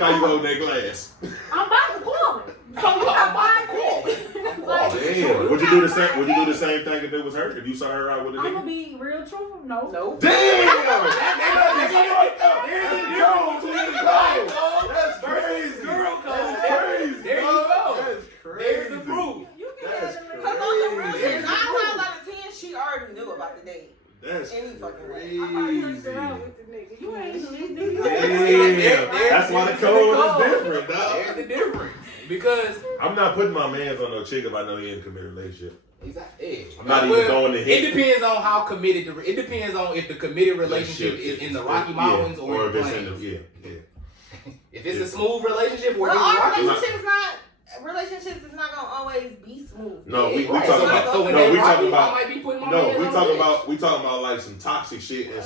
how you hold that glass. I'm about to call her. So you got 5 minutes. Like, Damn. Would you do the same? Would you do the same thing if it was her? If you saw her out with a I'm nigga? gonna be real truthful. No. Nope. Damn! That's crazy. Girl code. That's crazy. There you go. That's crazy. There's the proof. You can That's have it. Cause on some real shit, 9 times out of 10, she already knew about the date. That's Any fucking way. crazy. I thought you was around with the nigga. You ain't Damn. That's why the code is different, dog. There's the difference. Because I'm not putting my mans on no chick if I know he in a committed relationship. exactly. I'm not even going to hit. It depends on how committed it depends on if the committed relationship is in the Rocky Mountains or if in it's the in the plains. If it's a smooth relationship or Well, it's our Rocky relationships is not gonna always be smooth. No, we right. talking So about. when No, they we Rocky, talking I about. might be putting my No, hands we on talking the about. We talking about like some toxic shit and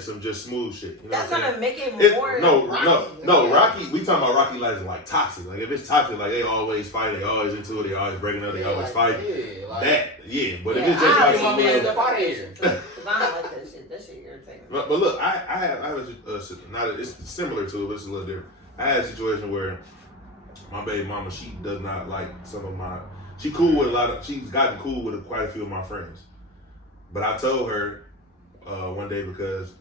some just smooth shit. You know That's what I'm saying? gonna make it more. No, Rocky. We talking about Rocky like toxic. Like if it's toxic, like they always fight, they always into it, they always breaking up, they always fight. Yeah, like, But if it's just like get my some man's up out of here. Cause I don't like that shit. That shit irritating. But look, I have it's similar to it, but it's a little different. I had a situation where my baby mama, she does not like some of my. She's gotten cool with quite a few of my friends. But I told her one day because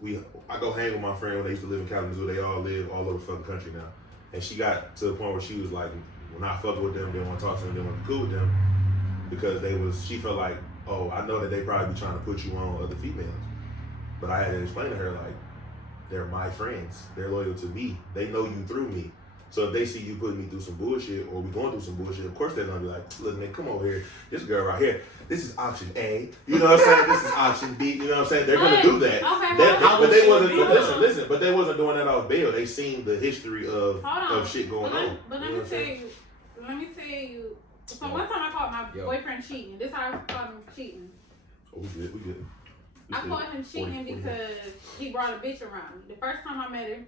I go hang with my friend when they used to live in Kalamazoo. They all live all over the fucking country now. And she got to the point where she was like, when I fuck with them, didn't want to talk to them, didn't want to be cool with them. because she felt like, oh, I know that they probably be trying to put you on other females. But I had to explain to her, like, they're my friends. They're loyal to me. They know you through me. So if they see you putting me through some bullshit or we going through some bullshit, of course they're gonna be like, look, man, come over here. This girl right here, this is option A. You know what I'm saying? This is option B. You know what I'm saying? They're gonna do that. But they wasn't. Listen. But they wasn't doing that off bail. They seen the history of shit going on. But let me tell you. So one time I caught my boyfriend cheating. This how I caught him cheating. Oh, we good. I caught him cheating because he brought a bitch around me. The first time I met her,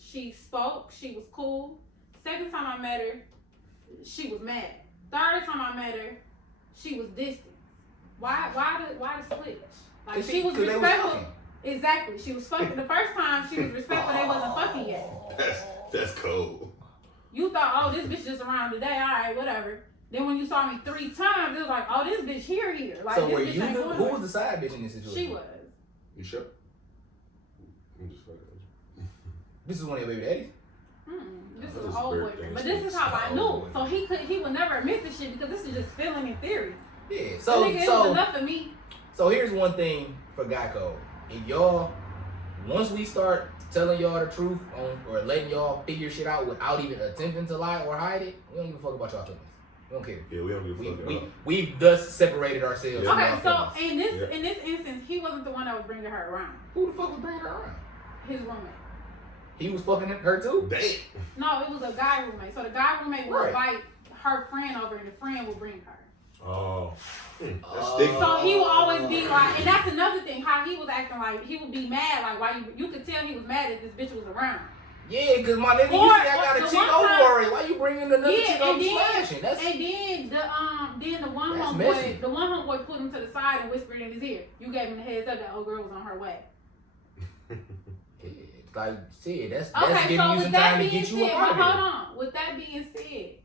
she spoke, she was cool. Second time I met her, she was mad. Third time I met her, she was distant. Why the switch? Like she was respectful. Exactly. She was fucking the first time she was respectful, they wasn't fucking yet. That's cold. You thought, oh, this bitch just around today, alright, whatever. Then when you saw me 3 times, it was like, oh, this bitch here. Like, so this were bitch you ain't the, going who nowhere. was the side bitch in this situation? She was. You sure? I'm just fucking. This is one of your baby daddies? This is an old boyfriend. But this is how I knew. So he would never admit this shit because this is just feeling in theory. Yeah. So nigga, it was enough for me. So here's one thing for Guy Code. If y'all, once we start telling y'all the truth or letting y'all figure shit out without even attempting to lie or hide it, we don't give a fuck about y'all feelings. We don't care. Yeah, we don't give a fuck at all. We've thus separated ourselves. Yeah. From Okay, our so feelings. in this instance, he wasn't the one that was bringing her around. Who the fuck was bringing her around? His roommate. He was fucking her too? Damn. No, it was a guy roommate. So the guy roommate would invite her friend over and the friend would bring her. Oh. That's sticky. So he would always be like, and that's another thing, how he was acting like, he would be mad, like why you could tell he was mad that this bitch was around. Yeah, because my nigga, you see I got a chick over already. Why you bringing another chick over smashing? And then the one homeboy put him to the side and whispered in his ear. You gave him the heads up that old girl was on her way. Like, shit, that's okay, giving so you some time to get you but out of hold on. With that being said,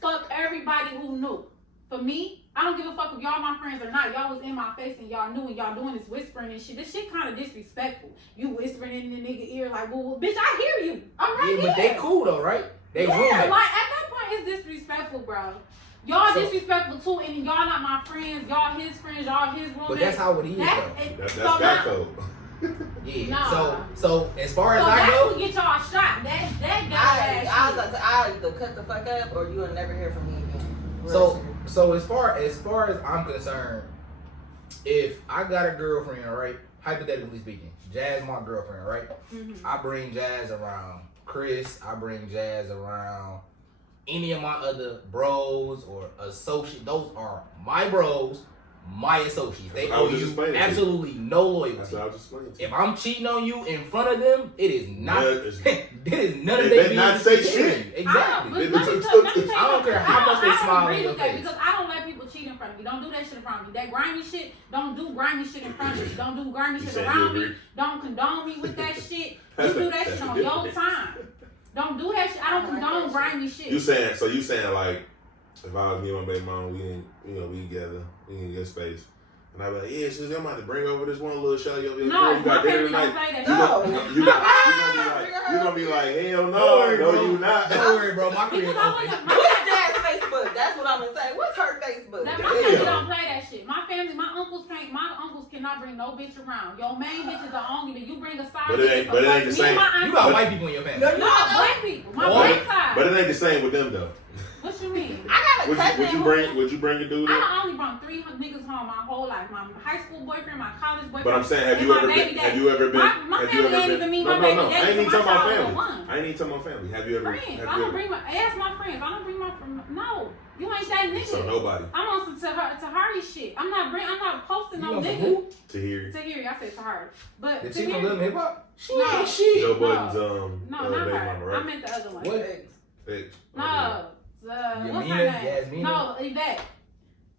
fuck everybody who knew. For me, I don't give a fuck if y'all my friends or not. Y'all was in my face and y'all knew and y'all doing this whispering and shit. This shit kind of disrespectful. You whispering in the nigga ear like, well, bitch, I hear you. I'm right here. Yeah, but they cool though, right? They roommates. Like at that point, it's disrespectful, bro. Y'all disrespectful too, and y'all not my friends. Y'all his friends. Y'all his roommates. But that's how it is, That's that code. Yeah. Nah. So as far as so I that's go, who get y'all shot. That guy. I'll either cut the fuck up or you'll never hear from me again. So as far as I'm concerned, if I got a girlfriend, right? Hypothetically speaking, Jas my girlfriend, right? Mm-hmm. I bring Jas around Chris. I bring Jas around any of my other bros or associates. Those are my bros. My associates. They owe you absolutely no loyalty. That's what I was just explaining to you. If I'm cheating on you in front of them, it is not. It is none of they their not say shit. Exactly. I don't care how much they smile in your face. Because I don't let people cheat in front of me. Don't do that shit in front of me. That grimy shit. Don't do grimy shit in front of me. Don't do grimy shit around me. Don't condone me with that shit. You do that shit on your time. Don't do that shit. I don't condone grimy shit. You saying like, if I was me and my baby mom, we together, we in good space. And I'd be like, yeah, Susie, I'm about to bring over this one little show. You got dinner tonight. You're gonna be like, hell no, you not. Don't worry, bro. My crib open. What's Dad's Facebook? That's what I'm gonna say. What's her Facebook? My family don't play that shit. My family, my uncles cannot bring no bitch around. Your main bitch is the only that you bring a side. But it ain't the same. You got white people in your family. No, black people. My black side. But it ain't the same with them though. What you mean? I got a cousin. Would you bring a dude? I only brought 3 niggas home my whole life. My high school boyfriend, my college boyfriend. But I'm saying, have you ever been? My family ain't even me. My baby daddy. I ain't even talking about family. I ain't even talking about family. Have you ever? Friends. I don't bring my. Ask my friends. I don't bring my. No, you ain't that nigga. So nobody. I'm on some Tahari shit. I'm not posting no nigga. Who? Tahiri. I said Tahari. But did she from Little Hip Hop? No. Joe Budden's no, not her. right? I meant the other one. What? Fix. No. What's her name? Yasmina? No, Yvette.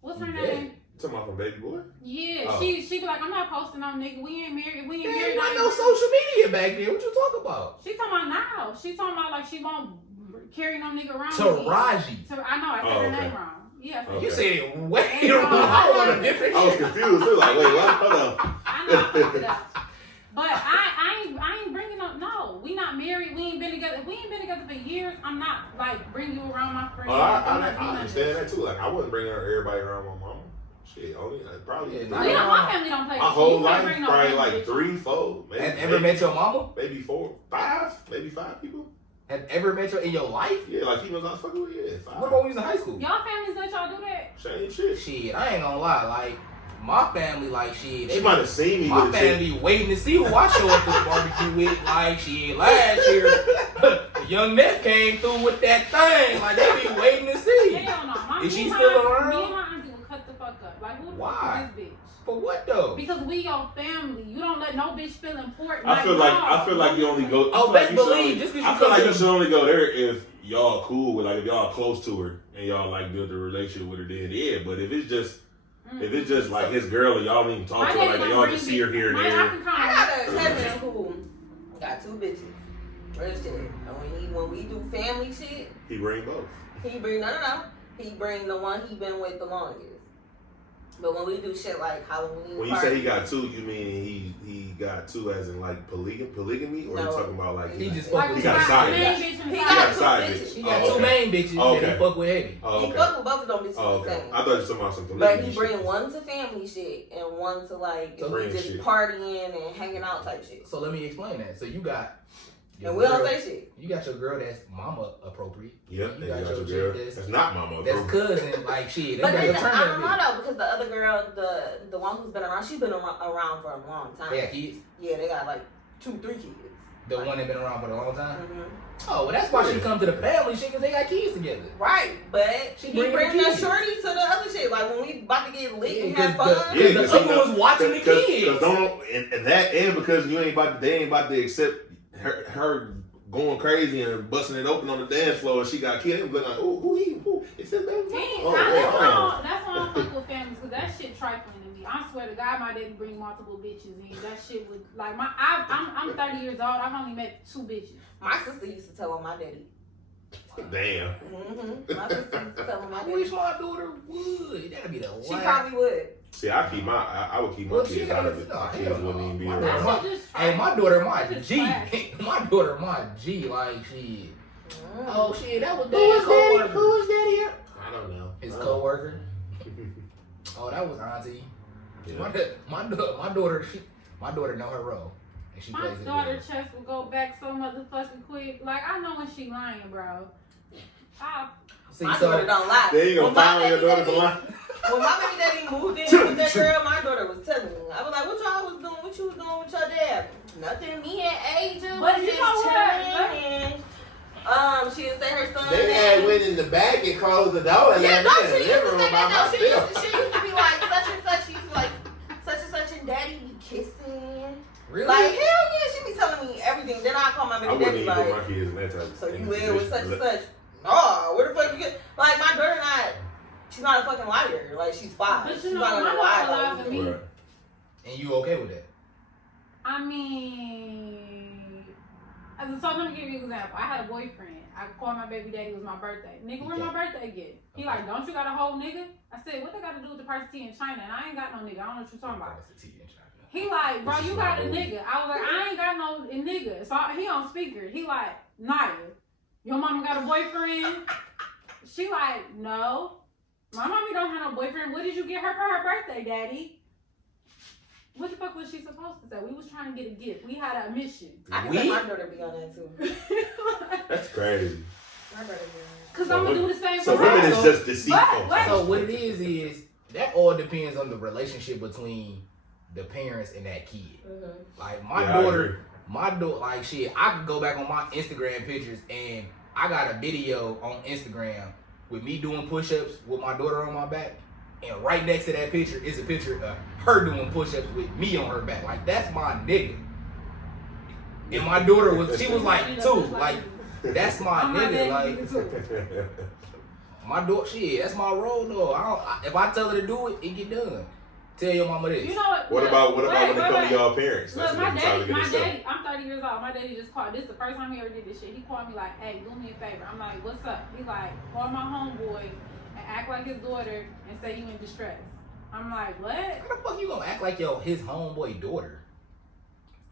What's her name? Talking about from Baby Boy? Yeah, oh. she be like, I'm not posting on nigga. We ain't married. There ain't no social media back then. What you talking about? She talking about now. She talking about like she won't carry no nigga around. Taraji. I know. I said her name wrong. Yeah. You said it way wrong. I was on a different. I was confused. I was like, wait, what? Hold on. I know I fucked it up. But I ain't bringing up. No, we not married. We ain't been together, if we ain't been together for years, I'm not like bring you around my friends. I understand that too. Like I wouldn't bring everybody around my mama. Shit, only probably. My family don't play. My whole life, probably like 3, 4. Maybe, have ever met your mama? Maybe 4, 5, maybe 5 people. Have ever met your in your life? Yeah, like females I was fucking with. Yeah, 5. What about when you was in high school? Y'all families let y'all do that? Same shit. Shit, I ain't gonna lie. Like my family, like shit. She might have seen me. My family be waiting to see who I show up to the barbecue with. Like shit, last year, young Neff came through with that thing. Like they be waiting to see. Hell no. Is she still around? Me and my auntie would cut the fuck up. Like who the fuck Why? is this bitch? For what though? Because we your family. You don't let no bitch feel important. I feel like you only go. Oh, best believe. Just because I feel like you should only go there if y'all cool with, like, if y'all close to her and y'all like build a relationship with her. Then yeah, but if it's just like his girl and y'all don't even talk to her, like y'all just see her here and there. I got a cousin who got 2 bitches. Real shit. And when we do family shit, He bring both. he bring He bring the one he been with the longest. But when we do shit like Halloween, When you say he got 2, you mean he got 2 as in like polygamy, or No. you talking about like He just he got a side bitch? He got 2 side bitches. He got Oh, 2 okay. main bitches Oh, that okay. he fuck with heavy. Oh, He okay. fuck with both of them bitches Oh, the okay. same. I thought you were talking about some But polygamy he bring shit. one to family shit and one to like So we friend just shit. partying and hanging out type shit. So let me explain that. So you got your And we don't girl- say shit. You got your girl that's mama appropriate. Yep, You and got your girl. chick That's not mama. that's cousin. Like shit. They But better then, turn I don't know that though, because the other girl, the one who's been around, she's been around for a long time. bitch. They got kids. Yeah, they got like 2, 3 kids. The one that been around for a long time. Mm-hmm. Oh, well, that's why she come to the family shit, because they got kids together. Right, but She he bring bring the that kids. shorty to the other shit. Like when we about to get lit and Yeah, have 'cause fun. the- the other one's watching the kids. Because don't and that and because they ain't about to accept her going crazy and busting it open on the dance floor and she got kids. They be like, oh, who? It's his baby. That's why I don't fuck with families, because that shit trifling to me. I swear to God, my daddy bring multiple bitches in. That shit would like I'm 30 years old. I've only met 2 bitches. My sister used to tell on my daddy. Damn. Mm-hmm. My sister used to tell on my I daddy. wish my daughter would. That'd be the last. She probably would. See, I would keep my Well, she kids out of it. got- My oh, kids hell wouldn't no. even be My around. daughter- That shit just Hey, my daughter, my That shit G. trash. My daughter, my G. Like she. Mm. Oh shit, that was Who was dad's daddy? coworker. Who was daddy? I don't know. His coworker. Oh, that was auntie. My daughter know her role, and she My plays it. daughter well. chest will go back so motherfucking quick. Like I know when she lying, bro. See, My so daughter don't lie. Then you gonna When my find your baby daughter for daddy- lying? When my baby daddy moved in with that girl, my daughter was telling me. I was like, what y'all was doing? What you was doing with your dad? Nothing. Me and Asia But was you just know what? chilling. She would say her son. They had went in the back and closed the door and Yeah, left no, me in she the used to living room say by that. She myself. used to be like such and such. She used to be like such and such and daddy be kissing. Really? Like hell yeah, she be telling me everything. Then I call my I baby wouldn't daddy even put like, my kids in that type of so you in live with such position. and such. Oh, where the fuck you get? Like my daughter she's not a fucking liar. Like she's 5. But She's you know, not my gonna daughter lie. lies About to you. me. Right. And you okay with that? I mean, so let me give you an example. I had a boyfriend. I called my baby daddy. It was my birthday. Nigga, where my birthday gift? He like, don't you got a whole nigga? I said, what they got to do with the price of tea in China? And I ain't got no nigga. I don't know what you're talking about. He like, bro, you got a nigga. I was like, I ain't got no nigga. So he on speaker. He like, Naya, your mama got a boyfriend? She like, no. My mommy don't have no boyfriend. What did you get her for her birthday, daddy? What the fuck was she supposed to say? We was trying to get a gift. We had a mission. I can let my daughter be on that too. That's crazy. My daughter be on that. Cause I'm gonna do the same So for women her. is just deceitful. But- So what it is that all depends on the relationship between the parents and that kid. Mm-hmm. Like my Yeah, I daughter, like shit, I could go back on my Instagram pictures and I got a video on Instagram with me doing push-ups with my daughter on my back, and right next to that picture is a picture of her doing push-ups with me on her back. Like that's my nigga. And my daughter was like 2, like that's my I'm my nigga. baby Like nigga too. my daughter, shit, that's my role though. If I tell her to do it, it get done. Tell your mama this. You know what? What look, about when wait, it comes to y'all parents? Look, That's my what I'm trying to daddy, get into. I'm 30 years old. My daddy just called. This is the first time he ever did this shit. He called me like, hey, do me a favor. I'm like, what's up? He like, call my homeboy and act like his daughter and say you in distress. I'm like, what? How the fuck you gonna act like his homeboy daughter?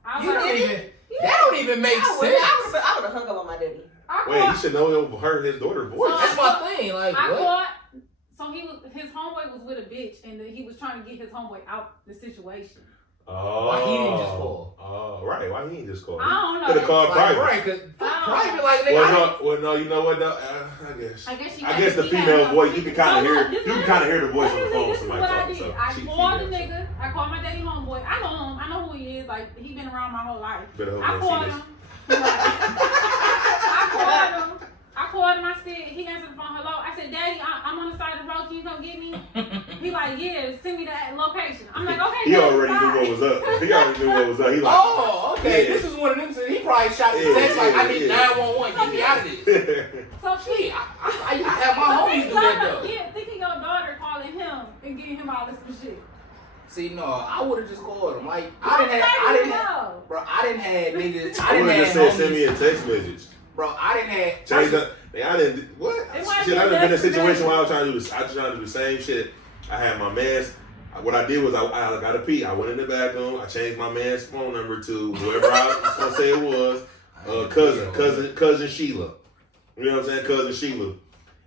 I You was don't like, even. That don't even make sense. I would have hung up on my daddy. Wait, you should know his daughter's voice. That's my thing. Like, I what? caught. So his homeboy was with a bitch, and he was trying to get his homeboy out the situation. Oh. Why he didn't just call? Oh, right. Why he didn't just call? I don't know. Could have called private. Right, because private, like, nigga. Well, no, you know what though? I guess the he female had- voice, you can kind of So, hear, look, this you can is- kind of hear the voice on the phone when This is somebody what I talking. did. So I she called the female. nigga. I called my daddy homeboy. I know him. I know who he is. Like, he been around my whole life. Better hope I you called don't him. see I called him. I said, he answered the phone. Hello. I said, Daddy, I'm on the side of the road. Can you come get me? He like, yeah, send me that location. I'm like, okay. He Daddy, already knew bye. what was up. He already knew what was up. He like, Oh, okay. Yeah. This is one of them. He probably shot the Yeah, text like, I need yeah. 911. Get me out of this. So she, Shit, I have my homies do that though. Yeah, thinking your daughter calling him and getting him all this shit. See, no, I would have just called him. Like, I I didn't have niggas. I would have just said, send me a text message. Bro, I didn't have. Change up. I didn't. What? It might Shit, be I done been in a less situation than where I was trying to do this. I was trying to do the same shit. I had my man's. What I did was I got a pee. I went in the bathroom. I changed my man's phone number to whoever I was gonna say it was. Cousin Sheila. You know what I'm saying? Cousin Sheila.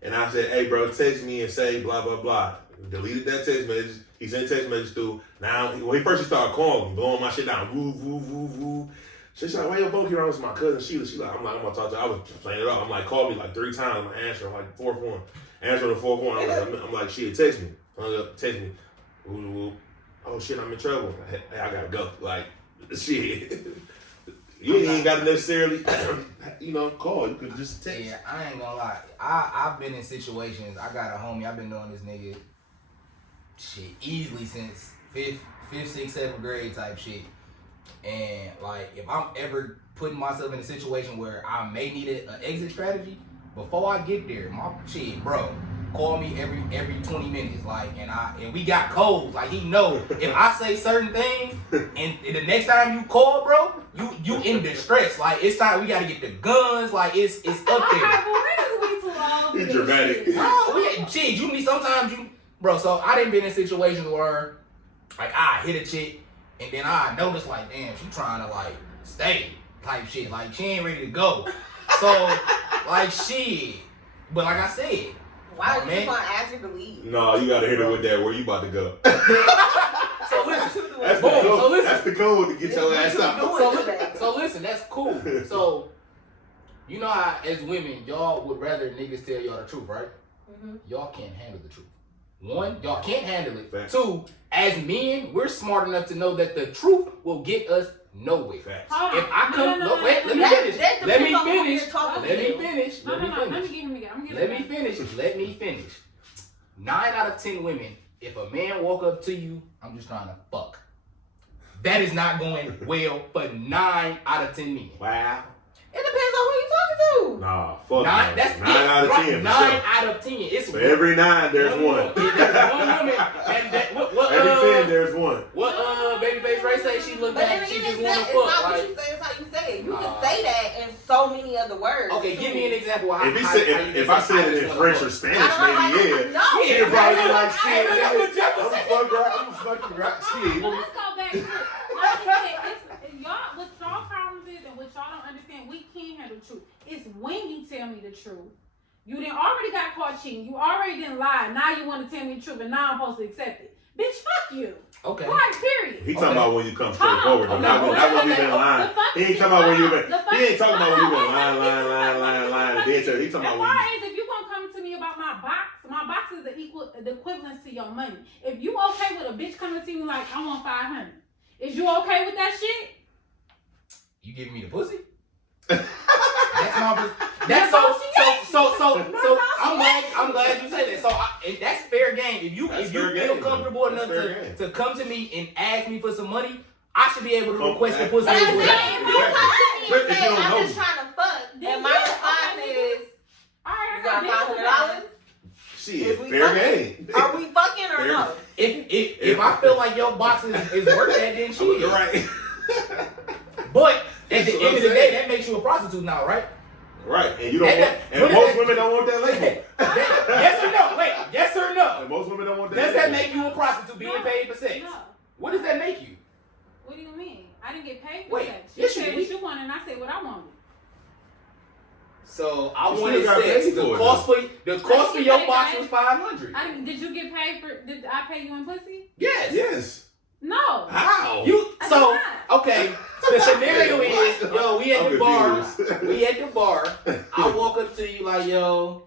And I said, hey, bro, text me and say blah blah blah. Deleted that text message. He sent a text message through. Now, when he first started calling me, blowing my shit down. Woo, woo, woo, woo. She's like, why your phone keep on with my cousin Sheila? She's like, I'm gonna talk to her. I was playing it off. I'm like, call me like 3 times. I'm answering like fourth one. Answering the fourth one. I'm like, shit, text me. Hung up, text me. Woo, woo. Oh shit, I'm in trouble. Hey, I gotta go. Like, shit. You ain't got to necessarily, call. You could just text. Yeah, I ain't gonna lie. I've been in situations. I got a homie. I've been knowing this nigga shit easily since 5th, 6th, 7th grade type shit. And like, if I'm ever putting myself in a situation where I may need an exit strategy, before I get there, my shit, bro, call me every 20 minutes. Like, and we got codes. Like, he know if I say certain things, and the next time you call, bro, you in distress. Like, it's time we gotta get the guns. Like, it's up there. You're dramatic. Shit, you need sometimes you, bro. So I done been in situations where, like, I hit a chick, and then I notice, like, damn, she trying to, like, stay type shit. Like, she ain't ready to go. So, like, shit. But like I said, why are you trying to ask her to leave? No, you gotta hit her with that. Where you about to go? So listen. That's Boom. the code. So listen. That's the code to get your ass out. So listen, that's cool. So, you know how, as women, y'all would rather niggas tell y'all the truth, right? Mm-hmm. Y'all can't handle the truth. 1, y'all can't handle it. Facts. 2, as men, we're smart enough to know that the truth will get us nowhere. Facts. If I come, No, wait, let me finish. Let me finish. No, let me get him again. Let me finish. 9 out of 10 women, if a man walk up to you, I'm just trying to fuck. That is not going well for 9 out of 10 men. Wow. It depends on who you talking to. Nah, fuck 9, that's 9 out of 10. 9 for sure. out of 10. It's For every 9, there's one. There's one woman. And what Every 10, there's one. What Babyface Ray say? She look But back. then She again, just it's want not to what fuck. you say, it's how you say it. You can say that in so many other words. Okay, give me an example of how. If I said it in French or Spanish, maybe yeah. No. She'd probably be like, shit, That's what Jeff was I'm gonna fuck you right. Shit. But let's go back to it. Like I said, y'all, what y'all problems is and what y'all don't understand, we can't handle the truth. It's when you tell me the truth. You done already got caught cheating. You already didn't lie. Now you want to tell me the truth and now I'm supposed to accept it. Bitch, fuck you. Okay. Right, period. He talking about when you come straight forward, though. Okay. Not when you been lying. He ain't talking about when you been. He ain't talking about when you been lying. He talking about when As far you. as if you gonna come to me about my box is the equivalence to your money. If you okay with a bitch coming to me like I want 500, is you okay with that shit? You giving me the pussy? That's my. That's so. I'm glad you say that. So and that's fair game. If you feel comfortable enough to come to me and ask me for some money, I should be able to request the pussy as well. If you don't know, I'm just trying to fuck, and my response is, you got $500. Shit, fair game. Are we fucking or no? If I feel like your box is worth that, then shit. You're right. But at the end of the day, that makes you a prostitute now, right? Right, and you don't want, and most women don't want that label. Yes or no? Wait, yes or no? And most women don't want that. Does that make you a prostitute being paid for sex? No. What does that make you? What do you mean? I didn't get paid for Wait, sex. yes, She you said did. what you wanted, and I said what I wanted. So I You wanted still got sex. paid The for it, cost for your paid, box right? was $500. Did you get paid for? Did I pay you in pussy? Yes. Yes. No. How? I So did not. okay. The scenario is, yo, we at I'm the bar. confused. We at the bar. I walk up to you like, yo,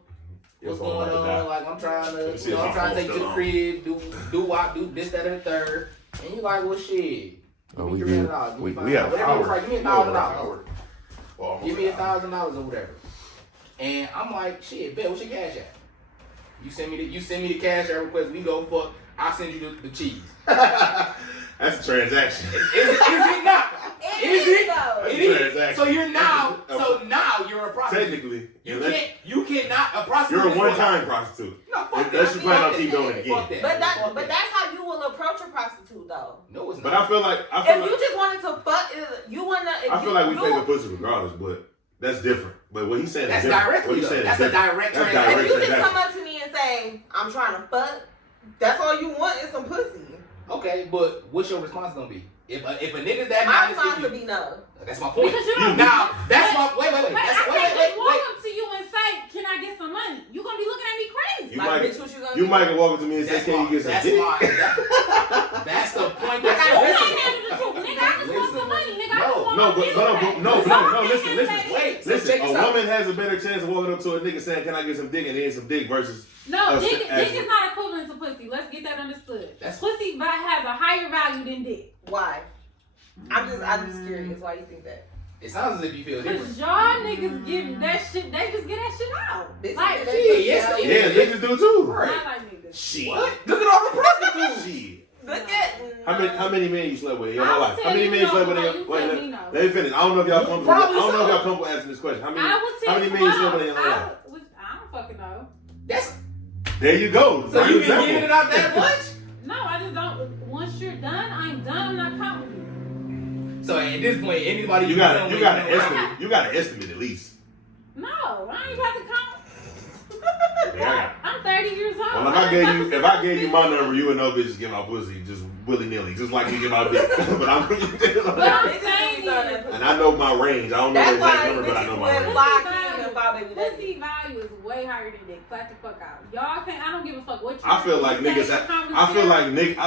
what's Your phone going about to die. on? Like I'm trying to, See you know, if I'm my trying to phone's take you to the still crib, do this, that, and the third. And you like, well, shit. Oh, Give we me good. $300. Give me We have $500. Whatever it's like, give me $1,000. Oh, Give me $1,000 or whatever. And I'm like, shit, bet, what's your cash app? You send me the cash app request. We go fuck. I send you the cheese. That's a transaction. Is it not? Is it? though? It That's a is. transaction. So you're now. So now you're a prostitute. Technically, You cannot a prostitute. you're a is one-time prostitute. No, fuck Unless you that. plan on Fuck keep that. doing it Fuck again. that. But that's how you will approach a prostitute, though. No, it's not. But I feel like If you just wanted to fuck, you wanna. I feel like we pay the pussy regardless, but that's different. But what he's saying That's is different. directly. What he's saying That's is a different. direct That's transaction. If you just transaction. come up to me and say, "I'm trying to fuck," that's all you want is some pussy. Okay, but what's your response gonna be? If a nigga's that My nice response to would you, be no. that's my point. Because you don't. Now that's my wait. But That's, I wait. can't just walk up to you and say, "Can I get some money?" You gonna be looking at me crazy. You Like, might, bitch, what you gonna you do? might walk up to me and say, That's "Can you get some that's dick?" That's the point. You That's ain't listen. handling the truth, nigga. I just want some money, nigga. I just want No, my but business no, back. listen. Wait, so Listen, check a this out. woman has a better chance of walking up to a nigga saying, "Can I get some dick?" and then some dick versus No, us dick as- is not equivalent to pussy. Let's get that understood. That's- Pussy has a higher value than dick. Why? I'm just curious. Why you think that? It sounds as if you feel different. Cause y'all niggas give that shit, they just get that shit out. Bitches Like, get that shit, shit yes, out. Yeah, niggas do too. not Right. like niggas. Shit. What? Look at all the prostitutes. Shit. Look at How many men you slept with in your I whole would life? tell How many you men you no, slept with? but In you your, tell wait, me no. let me finish. I don't know if y'all comfortable. Probably I don't know if so. y'all comfortable answering this question. I would tell how many you men you slept with in your whole life? I don't fucking know. That's There you go. so Prime you been example. giving it out that much. No, I just don't. Once you're done, I'm done. I'm not counting you. So at this point, anybody You got done you with, got you an know, estimate. You got an estimate at least. No, I ain't about to count. Yeah. I'm 30 years old. Well, if I gave you my number, you would know bitches give out pussy just willy nilly, just like we give out dick. But I'm saying is, and I know my range. I don't know the That's exact why number, but I know bitches my wear range. fly keys and fly baby daddy. pussy value is way higher than dick. Flat the fuck out. Y'all can't. I don't give a fuck what you. I feel like say, niggas. I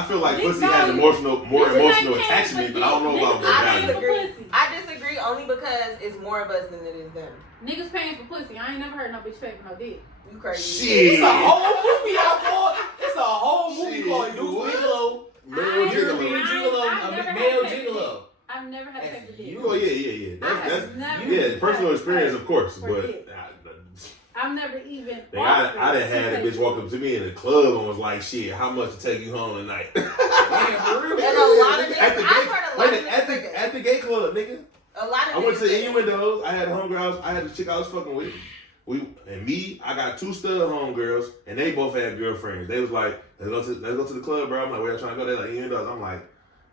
feel like Dick pussy has value. more Bitches emotional ain't attachment, paying but I don't know for about dick. more I value. disagree. I disagree only because it's more of us than it is them. Niggas paying for pussy. I ain't never heard no bitch pay for no dick. You crazy. Shit. It's a whole movie out called. It's a whole movie Shit, called New what? Gigolo. Male European gigolo. Gigolo. I've never Male had sex with Gigolo. I've never had sex with dick. Oh yeah. I have That's never yeah, personal had experience, sex of course. for But dick. I've never even. I offered done to had a pay bitch for walk it. up to me in the club and was like, "Shit, how much to take you home tonight?" And a lot of niggas, At the I've heard a lot of niggas. at the gay club, nigga. A lot of I went to niggas- innuendos. I had a homegirl. I had the chick I was fucking with. I got two stud homegirls, and they both had girlfriends. They was like, let's go to the club, bro. I'm like, where y'all trying to go? They're like, innuendos. I'm like,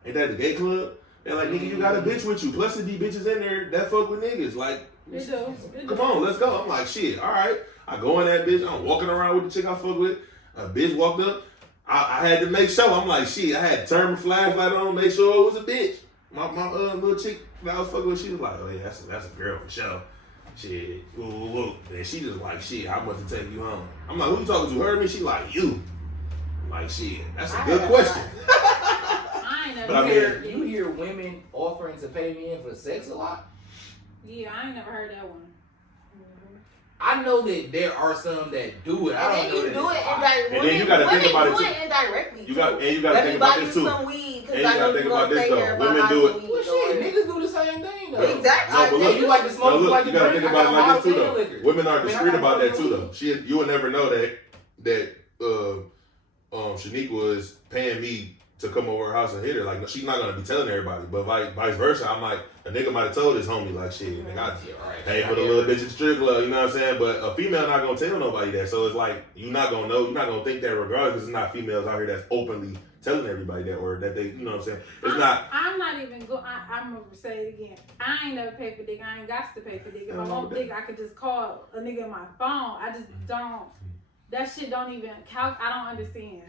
ain't that the gay club? They're like, nigga, you got a bitch with you. Plus, there be bitches in there that fuck with niggas. Like, They do. They do. come on, let's go. I'm like, shit, all right. I go in that bitch. I'm walking around with the chick I fuck with. A bitch walked up. I had to make sure. I'm like, shit, I had to turn my flashlight on, make sure it was a bitch. My little chick that I was fucking with, she was like, oh yeah, that's a girl for sure. Shit, whoa. And she just like, shit, how much to take you home? I'm like, who you talking to? Her or me? She like, you. I'm like, shit, that's a good question. I ain't never But I mean- heard You hear women offering to pay men for sex a lot? Yeah, I ain't never heard that one. I know that there are some that do it. I And don't then know you that do it it's a lot. indirectly. And then you gotta think about it, Women too. do it indirectly. You gotta think Let me about buy this you too. some weed because And you I gotta know think you're about gonna this, stay though. here. Women buy do some it. weed Well, or shit, whatever. niggas do the same thing though. Exactly. No, but Yeah, look, you like to smoke, no, you like look, to you gotta drink. think I about it got like this too, bottle though. liquor. Women are I mean, I discreet got about that bottle too, liquor. though. You would never know that Shanique was paying me to come over her house and hit her. Like, she's not gonna be telling everybody, but vice versa. I'm like, a nigga might have told his homie, like, shit, nigga, I pay for the little bitch at strip club, you know what I'm saying? But a female not gonna tell nobody that, so it's like, you're not gonna know, you're not gonna think that regardless, because there's not females out here that's openly telling everybody that, or that they, you know what I'm saying? I'm not even going. I'm gonna say it again. I ain't never paid for dick. I ain't got to pay for dick. If I want dick, I could just call a nigga on my phone. I just don't. That shit don't even count. I don't understand.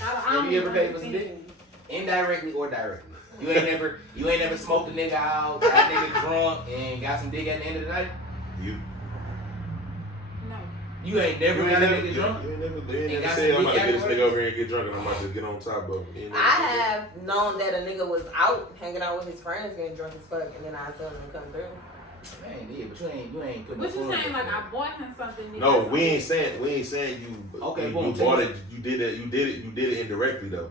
I Have don't you even ever paid for some understand. dick? Indirectly or directly? You ain't never smoked a nigga out, got a nigga drunk, and got some dick at the end of the night? You? No. You ain't never got a nigga drunk? You ain't never said, I'm about to get this nigga over here and get drunk and I'm about to get on top of him. I have known that a nigga was out hanging out with his friends getting drunk as fuck, and then I tell him to come through. Man, yeah, but you ain't putting. What you saying? Like I bought him something. No, we ain't saying you. Okay, you bought it. You did it indirectly though.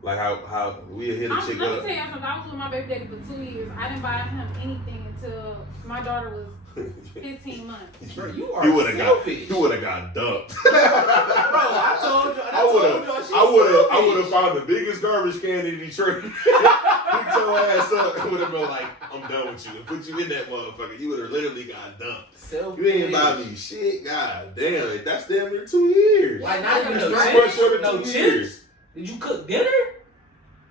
Like how we hit a chick Let up. me tell you something. I was with my baby daddy for 2 years. I didn't buy him anything until my daughter was 15 months. Bro, you are selfish. You would have got dumped. Bro, I told you. I would have found the biggest garbage can in Detroit. Picked your ass up and would have been like, I'm done with you. And put you in that motherfucker. You would have literally got dumped. Selfish. You ain't buy me shit. God damn, that's damn near 2 years. Like not even no no 2 years. Did you cook dinner?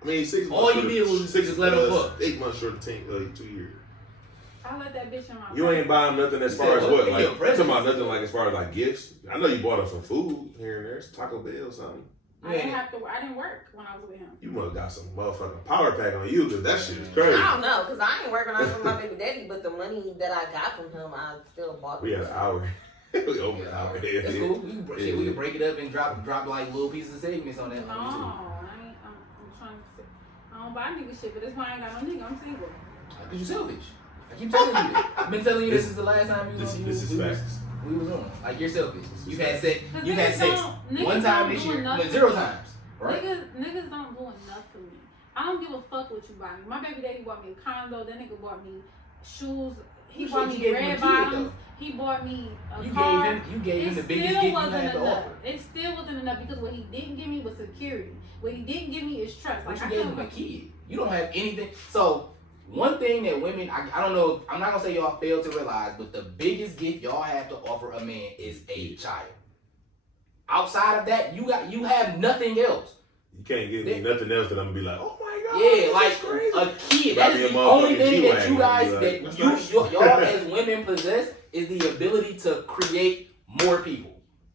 I mean, 6 months. All you did was just let him fuck. 8 months short of 2 years. I let that bitch in my You ain't buying nothing as far as what? Like, I'm talking about nothing like as far as like gifts. I know you bought him some food here and there, Taco Bell or something. I didn't work when I was with him. You must have got some motherfucking power pack on you because that shit is crazy. I don't know, because I ain't working on it for my baby daddy, but the money that I got from him, I still bought. We had an hour. We over an hour. That's cool. We can break it up and drop like little pieces of segments on that. No, I'm trying to say. I don't buy nigga shit, but that's why I ain't got no nigga. I'm single. Because you selfish. I keep telling you this. I've been telling you this is the last time This is facts. We was on. Like you're selfish. You've had sex Niggas one time this year, but 0 times. Right? Niggas don't do enough for me. I don't give a fuck what you buy me. My baby daddy bought me a condo. That nigga bought me shoes. He bought me red bottoms. He bought me a car. You gave him the biggest gift you had to offer. It still wasn't enough because what he didn't give me was security. What he didn't give me is trust. But Like you gave him a kid. You don't have anything. So one thing that women, I don't know, I'm not gonna say y'all fail to realize, but the biggest gift y'all have to offer a man is a child. Outside of that, you have nothing else. You can't give me nothing else that I'm gonna be like, oh my god. Yeah, like a kid. That is the only thing that you guys, y'all as women possess is the ability to create more people.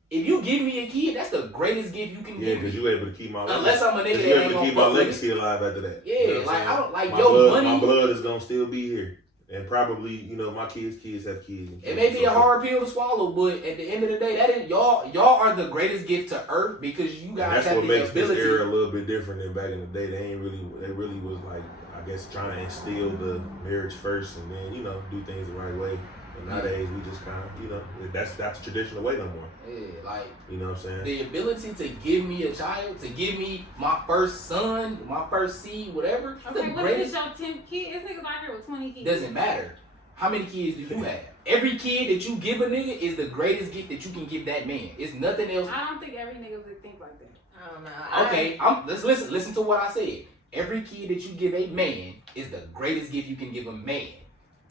If you give me a kid, that's the greatest gift you can give me. Yeah, because you're able to keep my legacy. Unless I'm a nigga that you're ain't able to keep my legacy alive after that. Yeah, you know like I don't like my your blood, money. My blood is gonna still be here. And probably, my kids have kids. It may be a hard pill to swallow, but at the end of the day, that is y'all are the greatest gift to earth because you guys have the ability. That's what makes this era a little bit different than back in the day. They really was like, I guess, trying to instill the marriage first and then, do things the right way. And nowadays we just kind of, that's the traditional way no more. Yeah, like, you know what I'm saying? The ability to give me a child, to give me my first son, my first seed, whatever. Okay, what is your 10 kids? This nigga's out here with 20 kids. Doesn't matter. How many kids do you have? Every kid that you give a nigga is the greatest gift that you can give that man. It's nothing else. I don't think every nigga would think like that. I don't know. Okay, let's listen to what I said. Every kid that you give a man is the greatest gift you can give a man.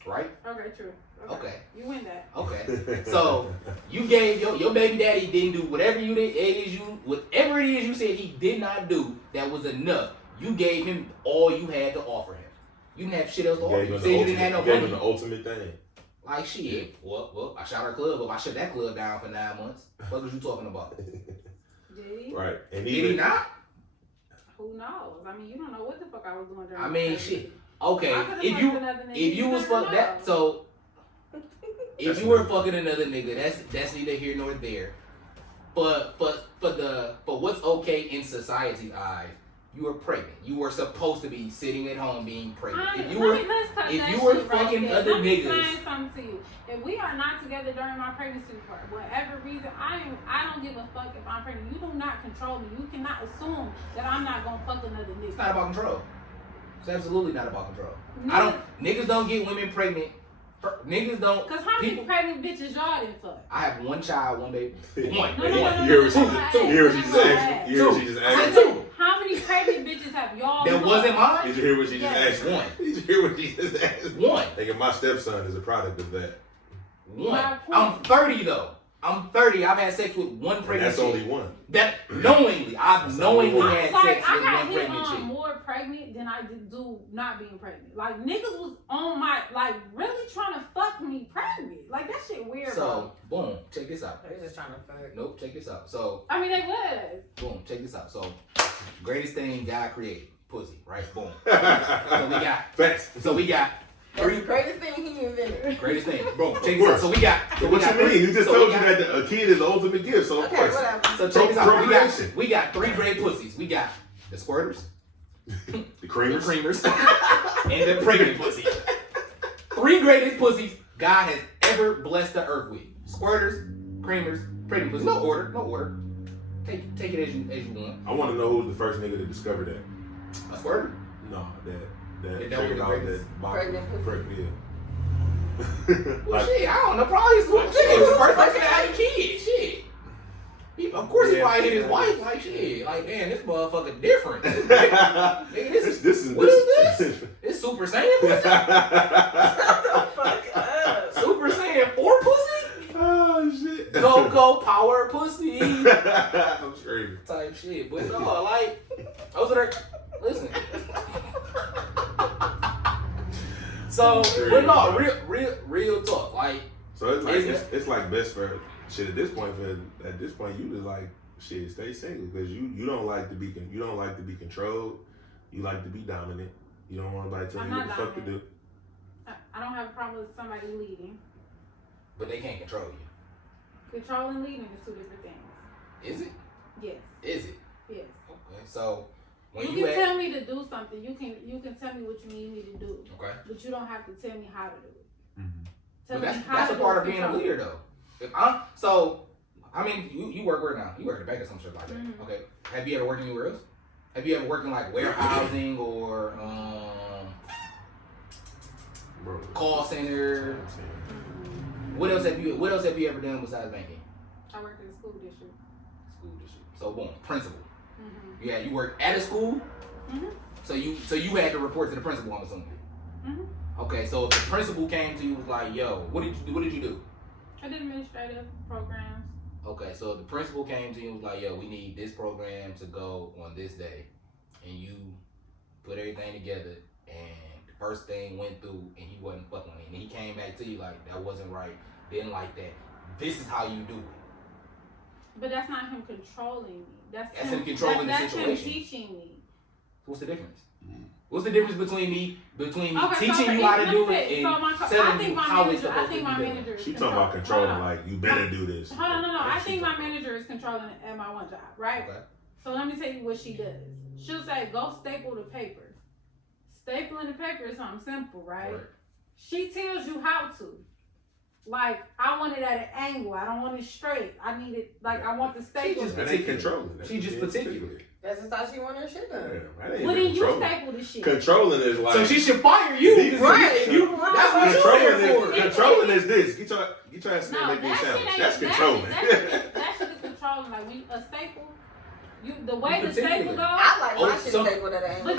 Right? Okay, true. Okay. You win that. Okay. So you gave your baby daddy didn't do whatever it is you said he did not do that was enough. You gave him all you had to offer him. You didn't have shit else to offer. You said you didn't have no money. You gave him the ultimate thing. Like shit. Well, I shot her club up. I shut that club down for 9 months. What was you talking about? Did he? Right. And did he not? Who knows? I mean, you don't know what the fuck I was doing during. I mean, shit. Okay, if you was fuck that, so if you were fucking another nigga, that's neither here nor there. But what's okay in society's eyes, you were pregnant. You were supposed to be sitting at home being pregnant. If you were fucking other niggas. Let me say something to you. If we are not together during my pregnancy for whatever reason, I don't give a fuck if I'm pregnant. You do not control me. You cannot assume that I'm not gonna fuck another nigga. It's not about control. It's absolutely not about control. Niggas don't get women pregnant. Niggas don't. Cause how many pregnant bitches y'all didn't fuck? I have one child, one baby. One. No. You hear what she just asked? Two. How many pregnant bitches have y'all? That wasn't mine. Did you hear what she just asked? One. Did you hear what she just asked? One. Thinking my stepson is a product of that. One. I'm 30 though. I'm 30. I've had sex with one pregnant chick. That's only one. That knowingly, I've knowingly had sex with one pregnant chick. More pregnant than I do not being pregnant. Like niggas was on my really trying to fuck me pregnant. Like that shit weird. So boom, check this out. They're just trying to fuck. Nope, check this out. So I mean they was. Boom, check this out. So greatest thing God created. pussy, right? Boom. So we got Facts. So we got That's the greatest thing he invented. greatest thing. Boom. Check this out. So we got. So What we got you mean? three- You just so told we you got- that a kid is the ultimate gift, so of Okay, course. whatever. So check this out. Procreation. We got 3 great pussies. We got the squirters, The the creamers. creamers, and the pregnant pussy. 3 greatest pussies God has ever blessed the earth with. Squirters, creamers, pregnant pussy. No order. Take it as you want. I want to know who was the first nigga to discover that. A squirter? No, that That figured was out the that Pregnant pussy. yeah. Well, shit, I don't know. Probably shit. He was the first person to have a kid. Shit. Of course, he probably hit his wife. Like shit. Like damn, this motherfucker different. Nigga, this is what is this? It's Super Saiyan pussy. Fuck up. Super Saiyan 4 pussy. Oh shit. Go power pussy. I'm screaming. Type shit. But no, like those are listen. So, but no, real talk. Like, So it's like it's like best for shit at this point. At this point, you just like shit. Stay single because you don't like to be controlled. You like to be dominant. You don't want nobody telling you what the fuck to do. I don't have a problem with somebody leading. but they can't control you. Control and leading is 2 different things. Is it? Yes. Is it? Yes. Okay. So when You can tell me to do something. You can tell me what you need me to do. Okay. But you don't have to tell me how to do it. Mm-hmm. Tell But me how that's to a do part it, of being a control. leader, though. If I'm so, I mean, you work where now? You work at a bank or some shit like that. Mhm. Okay. Have you ever worked anywhere else? Have you ever worked in like warehousing or call center? What else have you ever done besides banking? I worked in the school district. School district. So boom, principal. Mm-hmm. Yeah, you worked at a school. Mm-hmm. So you had to report to the principal, I'm assuming. Mm-hmm. Okay, so if the principal came to you was like, yo, what did you do? What did you do? I did administrative programs. Okay, so the principal came to you and was like, yo, we need this program to go on this day. And you put everything together and the first thing went through and he wasn't fucking with it. And he came back to you like, that wasn't right, didn't like that. This is how you do it. But that's not him controlling me. That's him controlling the that's situation. him teaching me. What's the difference? What's the difference between me teaching so you how to do let me it say, and I telling think you my how it's manager. I supposed think to my be done? manager is She talking about controlling. controlling, like you better do this. Hold on, no. That's I what think she my talking manager is controlling at my one job, right? Okay. So let me tell you what she does. She'll say, go staple the papers. Stapling the paper is something simple, right? She tells you how to. Like, I want it at an angle. I don't want it straight. I need it, like, I want the staple. just- That ain't controlling. That's She just particular. That's just how she want her shit done. That ain't Well, then you controlling. staple the shit. Controlling is like So she should fire you. Right. If you, that's what you're controlling there for. is controlling is this. Get your ass in there No, and make me a that sandwich. shit That's ain't controlling. that shit is controlling. Like when a staple, the way the staple goes. I like my shit some- stapled at an angle.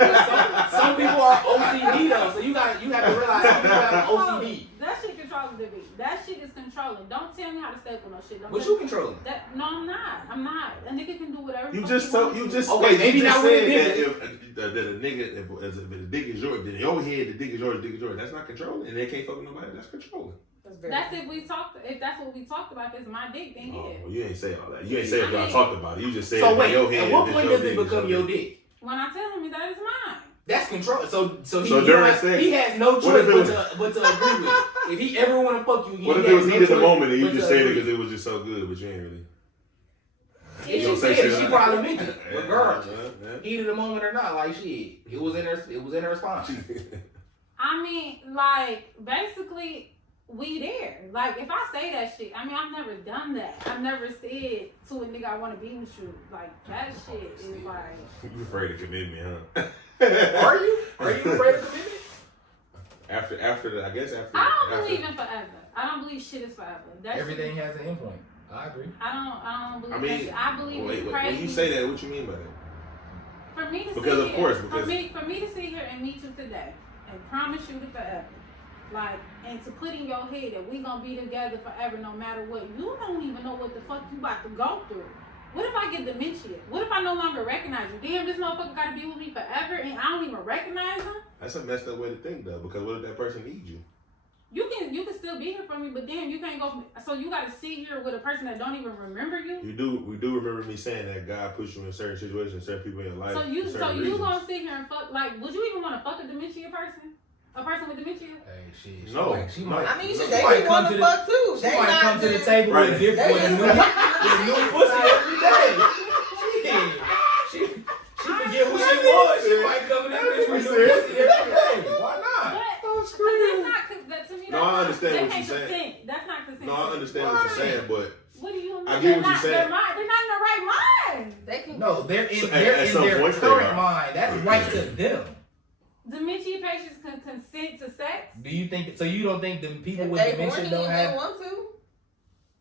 Some people are OCD though, so you have to realize some people have OCD. That shit controlling the beat. That shit is controlling. Don't tell me how to staple no shit. Don't What tell you me- controlling? No, I'm not. A nigga can do whatever. You the just fuck told he you wants just to. Okay, wait, maybe you just not with said a that nigga. if that a nigga if the dick is yours, then in your head the dick is yours. That's not controlling, and they can't fuck with nobody. That's controlling. That's if that's what we talked about. It's my dick. Then yeah. Oh, well, you ain't say all that. You ain't say if y'all talked about it. You just said So in wait, your head. at what it's point your does it dick, become it's your dick? When I tell him that is mine. That's control. So So during sex, he has no what choice if it was- but to agree with it. If he ever want to fuck you, What if he it was has no heat of the choice moment and you but just to said it agree. because it was just so good, but you ain't really. If You she don't say said it, shit she like probably that. meant it, Yeah, regardless. yeah. Heat of the moment or not, like shit, it was in her response. I mean, like basically. We there. Like, if I say that shit, I mean, I've never done that. I've never said to a nigga, I want to be with you. Like, that shit is like... You afraid of commitment, huh? Are you? Are you afraid of commitment? After the, I guess after. I don't believe in forever. I don't believe shit is forever. That Everything has an endpoint. I agree. I don't believe I mean, that shit. I believe it's crazy. when you say that, what you mean by that? For me to Because sit of here, course, for because- me to sit here and meet you today and promise you to forever, like, and to put in your head that we gonna be together forever no matter what, you don't even know what the fuck you about to go through. What if I get dementia? What if I no longer recognize you? Damn, this motherfucker gotta be with me forever and I don't even recognize him? That's a messed up way to think, though, because what if that person needs you? You can still be here for me, but then you can't go. So you got to sit here with a person that don't even remember you. We do remember me saying that God puts you in certain situations, certain people in your life. So you reasons. gonna sit here and fuck? Like, would you even want to fuck a dementia person? A person with dementia? Hey, shit. She might. I mean, she they might want come to to fuck too. She might come to the table Right. with a new pussy every day. She forget who she was. She might come in this bitch with new pussy every day. Why not? But that's not. To me, No, I understand that what ain't you're saying. consent. That's not consent. No, I understand what you're saying, but What do you mean? I get what you're saying. They're not in the right mind. They can. No, they're in So, their at some point they current are. mind. That's right to them. Dementia patients can consent to sex. Do you think so? You don't think the people If with they dementia horny, don't they have? want to.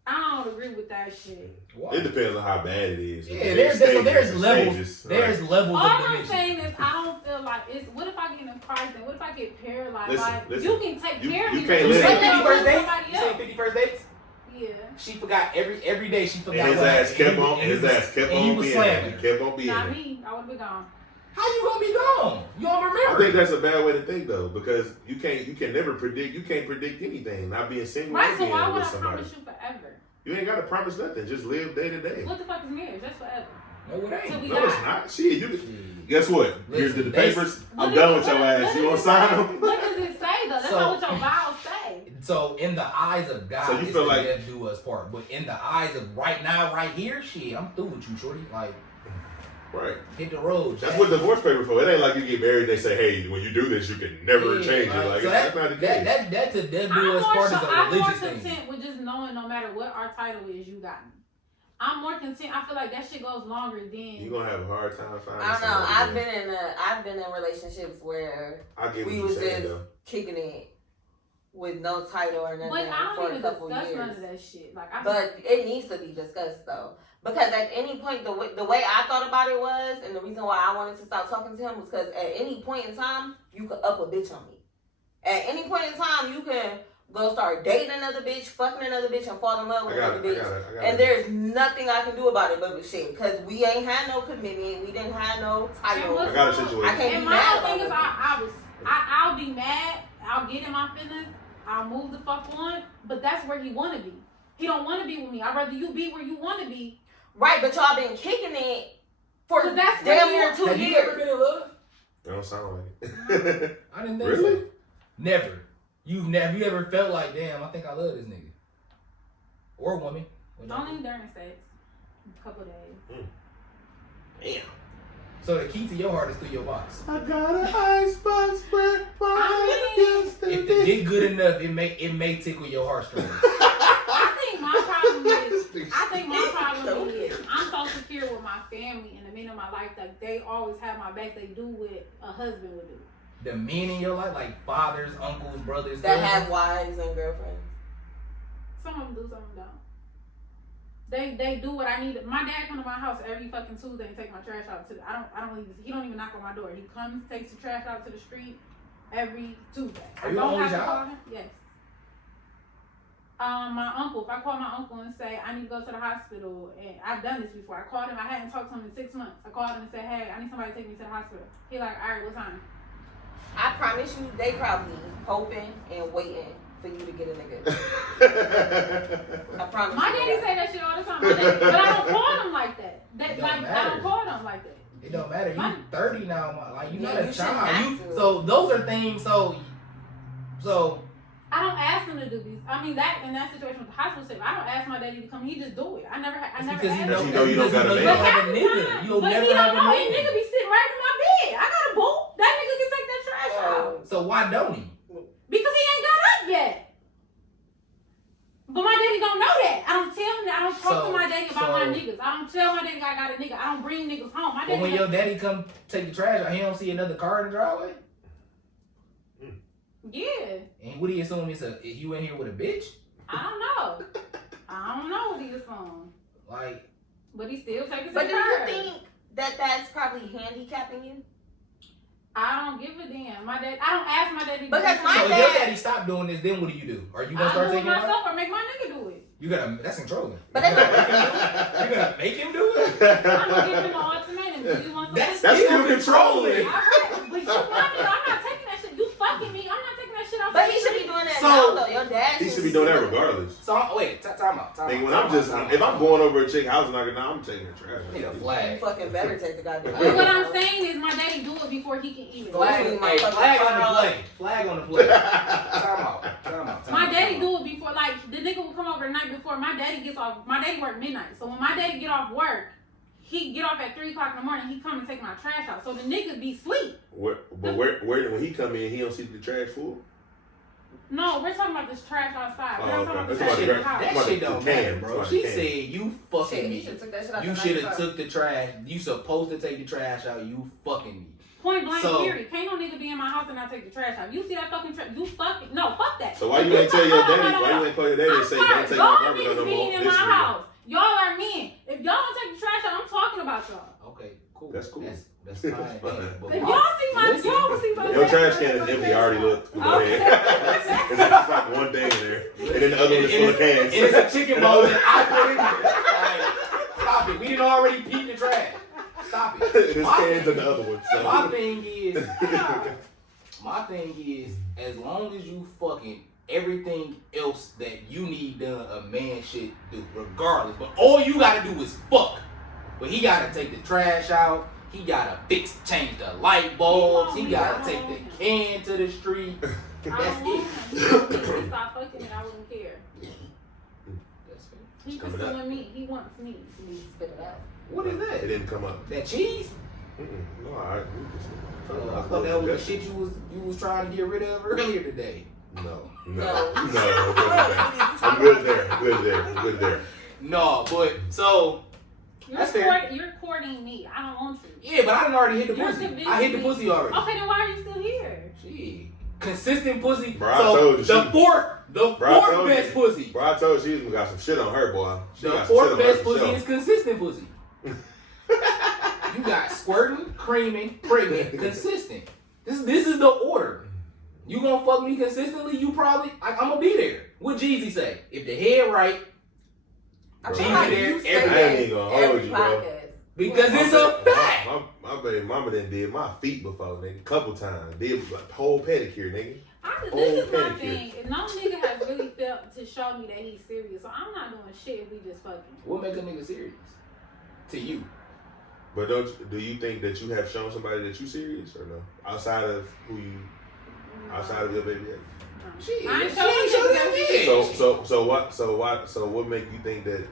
I don't agree with that shit. Why? it depends on how bad it is. Yeah, there's levels. Stages, There's right. levels All of I'm dementia. saying is I don't feel like it's. What if I get in a crisis? What if I get paralyzed? Listen, you can take care of you me. can't You live. say Yeah. 50 first dates? Somebody You say else. 50 first dates? Yeah. She forgot every day. She forgot. And his what ass happened. kept And on. he And his was- ass kept and he on was being there. slamming. He kept on being Not there. me. I would be gone. How you gonna be gone? You don't I remember? think that's a bad way to think though, because you can never predict. You can't predict anything. Not being single. Right. or So being why would with I somebody. promise you forever? You ain't gotta promise nothing. Just live day to day. What the fuck is marriage? That's forever. No, it Till ain't. we No, it's die. not. Shit, you. Shit. Guess what? Here's Listen, the they- papers. What I'm does done it- with your what- ass. what You does gonna it sign say? them? What does it say though? That's So- not what your vows say. So in the eyes of God, So you it's feel the like- death do us part. But in the eyes of right now, right here, shit, I'm through with you, shorty. Like, Right. hit the road. That's Jack. what divorce papers for. It ain't like you get married. They say, hey, when you do this, you can never Yeah, change it. Like so that's not the case. that to death I'm do us more, part is a I'm more religious thing. content with just knowing no matter what our title is, you got me. I'm more content. I feel like that shit goes longer than. You're gonna have a hard time finding. I don't know. somebody, I've been in relationships where I get what we you're was saying just though. kicking it with no title or But nothing I for don't a even couple discuss years. none of that shit. Like But it needs to be discussed though. Because at any point, the way I thought about it was, and the reason why I wanted to stop talking to him was because at any point in time, you could up a bitch on me. At any point in time, you can go start dating another bitch, fucking another bitch, and fall in love with another bitch. And there's nothing I can do about it but shit. Because we ain't had no commitment. We didn't have no title. I got a situation. I can't And be my mad whole about thing is, it. I'll be mad. I'll get in my feelings. I'll move the fuck on. But that's where he want to be. He don't want to be with me. I'd rather you be where you want to be. Right, but y'all been kicking it for But that's damn what near you- 2 Have you ever years. been in love? That don't sound like it. I didn't think Really? so. Never. Have you ever felt like, damn, I think I love this nigga? Or woman. Only during sex. A couple days. Damn. So the key to your heart is through your box. I got an icebox breakfast. I mean, If the dick good enough, it may tickle your heartstrings. I think my problem is I'm so secure with my family and the men in my life that they always have my back. They do what a husband would do. The men in your life, like fathers, uncles, brothers, That cousins. have wives and girlfriends. Some of them do, some of them don't. They do what I need. My dad come to my house every fucking Tuesday and take my trash out to the, he don't even knock on my door. He comes, takes the trash out to the street every Tuesday. Are you the only have to child? call him. Yes. My uncle, if I call my uncle and say I need to go to the hospital, and I've done this before. I called him, I hadn't talked to him in 6 months. I called him and said, hey, I need somebody to take me to the hospital. He like, all right, what time? I promise you, they probably hoping and waiting for you to get a nigga. I promise My you daddy that. say that shit all the time. My daddy, but I don't call him like that. It don't I matter. don't call him like that. It don't matter. You 30 now, like you're Yeah, not a you shouldn't child. have to. So those are things. So I don't ask him to do these. I mean, that in that situation with the hospital shit, I don't ask my daddy to come. He just do it. I never it's asked because him. you know you don't got a man. You don't have a nigga. You'll But never he have don't a know. He nigga nigga. be sitting right in my bed. I got a boot. That nigga can take that trash out. So why don't he? Because he ain't got up yet. But my daddy don't know that. I don't tell him that. I don't talk to my daddy about my niggas. I don't tell my daddy I got a nigga. I don't bring niggas home. My But daddy when your daddy come take the trash out, he don't see another car in the driveway. yeah. And what do you assume is you in here with a bitch? I don't know. I don't know what he was on. Like, But he still taking But his do you trash. think that that's probably handicapping you? I don't give a damn. My dad. I don't ask my daddy. Because do my so if shit. your dad- daddy stop doing this, then what do you do? Are you gonna I start do it taking it out? myself or make my nigga do it. You that's controlling. But you gotta make him do it. I'm gonna give him an ultimatum. Do you want some? That's That's still still controlling. All right, but you want it. I'm not taking that shit. You fucking me. I'm not taking that shit out. But he should be doing that So- now though. should be doing that regardless. So wait, time out. Nigga, when if I'm going over a chick house and I'm taking the trash. Need a You flag. fucking better take the goddamn. But what I'm saying is, my daddy do it before he can eat it. Flag on the play. Flag on the play. Time out. My daddy do it before, like the nigga will come over the night before. My daddy gets off. My daddy work midnight, so when my daddy get off work, he get off at 3 o'clock in the morning. He come and take my trash out, so the niggas be sleep. Where when he come in, he don't see the trash full. No, we're talking about this trash outside. We're not talking about the That's trash in the house. That shit don't matter, bro. She can. said you fucking me. You should have took the trash. You supposed to take the trash out. You fucking me. Point blank, period. Can't no nigga be in my house and not take the trash out. You see that fucking trash? You fucking no, fuck that. So why you ain't tell your daddy? Why you ain't call your daddy and say don't take my y'all garbage out no niggas being more? in my house. Y'all are men. If y'all don't take the trash out, I'm talking about y'all. Okay, cool. That's cool. That's fine. But If y'all see my, your trash can is empty. I already looked. Go ahead. It's like one thing in there, and then the other one is full of cans. It's a chicken bowl that I put in there. Like, stop it. We didn't already peep the trash. Stop it. There's cans in the other one. So. My thing is, as long as you fucking everything else that you need done, a man should do, regardless. But all you gotta do is fuck. But he gotta take the trash out. He gotta change the light bulbs. He gotta take the can to the street. That's it. If stop fucking and I wouldn't care. That's fair. He pursuing me. He wants me. He spit it out. What is that? It didn't come up. That cheese? No, I thought that was the shit you was trying to get rid of earlier today. No. No. I'm good there. No, but so You're courting me. I don't want you. yeah, but I done already hit the You're pussy. I hit the pussy already. Okay, then why are you still here? Shit. Consistent pussy. Bro, I so told you the fourth best pussy. Bro, I told you she got some shit on her, boy. The fourth best pussy is consistent pussy. You got squirting, creaming, pregnant, consistent. This is the order. You gonna fuck me consistently? You probably I'm gonna be there. What Jeezy say? If the head right, Bro, Jeezy there every I day. ain't even gonna hold you, bro. Because it's a fact. My baby mama done did my feet before, nigga. Couple times. Did like whole pedicure, nigga. This is my thing. If no nigga has really felt to show me that he's serious, so I'm not doing shit if we just fucking. What make a nigga serious? To you. But do you think that you have shown somebody that you serious or no? Outside of outside of your baby daddy? No. Shit. I ain't showing that. So what make you think that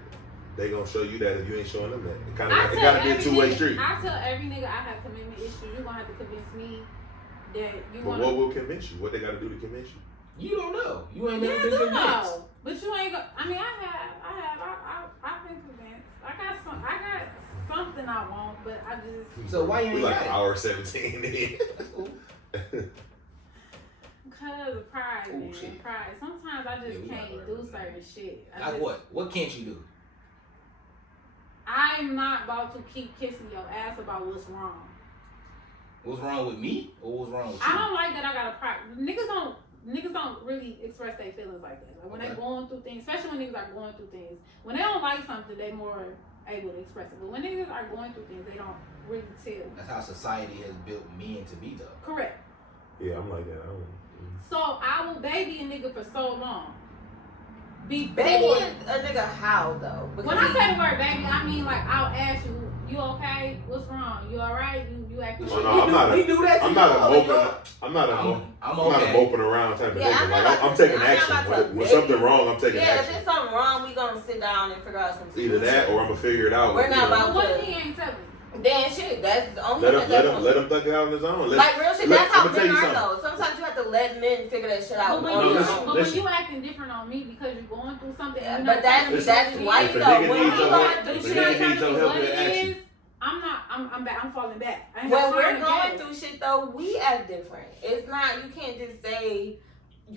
they gonna show you that if you ain't showing them that? It gotta be a two-way street. I tell every nigga I have commitment issues. You gonna have to convince me that you want. But what will convince you? What they gotta do to convince you? You don't know. You ain't never Yeah, been convinced. know. But you ain't. I mean, I've been convinced. I got something I want, but I just. So why you ain't like got it? hour 17 in. Because of pride, man. Shit. Pride. Sometimes I just can't do certain shit. Like what? What can't you do? I'm not about to keep kissing your ass about what's wrong. What's wrong with me or what's wrong with you? I don't like that I got a pride. Niggas don't really express their feelings like that. Like when they going through things, especially when niggas are going through things. When they don't like something, they more able to express it. But when niggas are going through things, they don't really tell. That's how society has built men to be, though. Correct. Yeah, I'm like that. So I will baby a nigga for so long. Baby a nigga how though? When I say the word baby, I mean like I'll ask you, you okay? What's wrong? You alright? You acting Oh, no, I'm not. We do that. I'm not a moping around type of nigga. Like I'm taking action. When something wrong, I'm taking action. If there's something wrong, we gonna sit down and figure out something. Either that or I'm gonna figure it out. We're not about what to. if he ain't telling? Then shit, that's the only let him thug it out on his own. Like real shit, that's how men are though. Sometimes you have to let men figure that shit out. But when you acting different on me because you're going through something, yeah, but that's white though. If a nigga needs your help with action. I'm falling back. When we're going through shit though, we act different. It's not, you can't just say,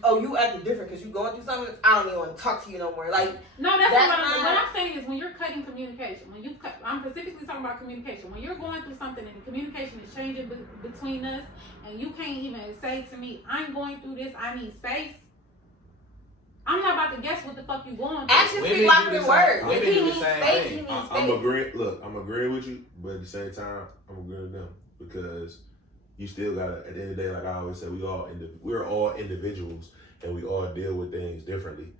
oh, you acting different because you going through something. I don't even want to talk to you no more. Like, no, that's not what I'm saying is when you're cutting communication. I'm specifically talking about communication. When you're going through something and the communication is changing between us, and you can't even say to me, "I'm going through this. I need space." I'm not about to guess what the fuck you going through. Actions speak louder than words. If he needs space, he needs space. I'm agreeing with you, but at the same time, I'm agreeing with them because you still gotta. At the end of the day, like I always say, we're all individuals and we all deal with things differently.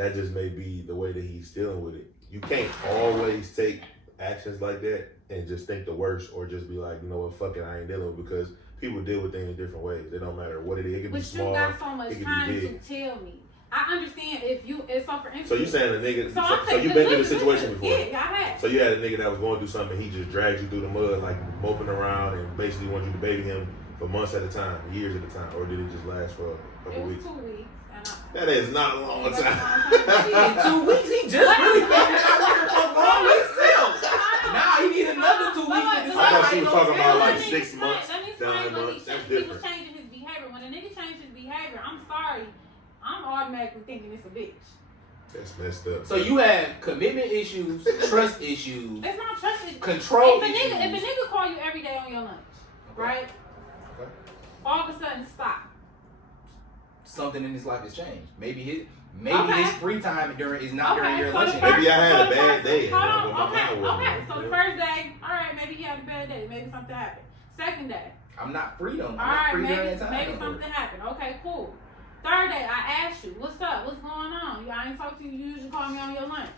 that just may be the way that he's dealing with it. You can't always take actions like that and just think the worst, or just be like, you know what, fuck it, I ain't dealing with it, because people deal with things different ways. It don't matter what it is. It can be small. But you got so much it can time be to big. tell me. I understand if you, it's so for instance. So you saying a nigga, so I'm you've been through the situation before? Yeah, I have. So you had a nigga that was going through something, he just dragged you through the mud, like moping around, and basically wanted you to baby him for months at a time, years at a time, or did it just last for a couple weeks? It was 2 weeks. That is not a long time. In 2 weeks, he just really figured out what the fuck wrong with himself. Now he need another 2 weeks to decide. I thought she was talking about like Let me 6 explain- months, let me 9 explain what months. That's he was different. changing his behavior. When a nigga changes his behavior, I'm sorry, I'm automatically thinking it's a bitch. That's messed up. So you have commitment issues, trust issues, It's not trust issues. control If issues. a nigga call you every day on your lunch, right? Okay. All of a sudden stop. Something in his life has changed. Maybe his Okay. free time is not during your so lunch. the Maybe I had so a the bad first- day and Hold I'm with my on, okay, mind with okay. me. So the first day, all right, maybe he had a bad day. Maybe something happened. Second day, I'm not free though. I'm all not right, free during maybe that time. maybe something happened. Okay, cool. Third day, I asked you, what's up? What's going on? I ain't talked to you. You usually call me on your lunch.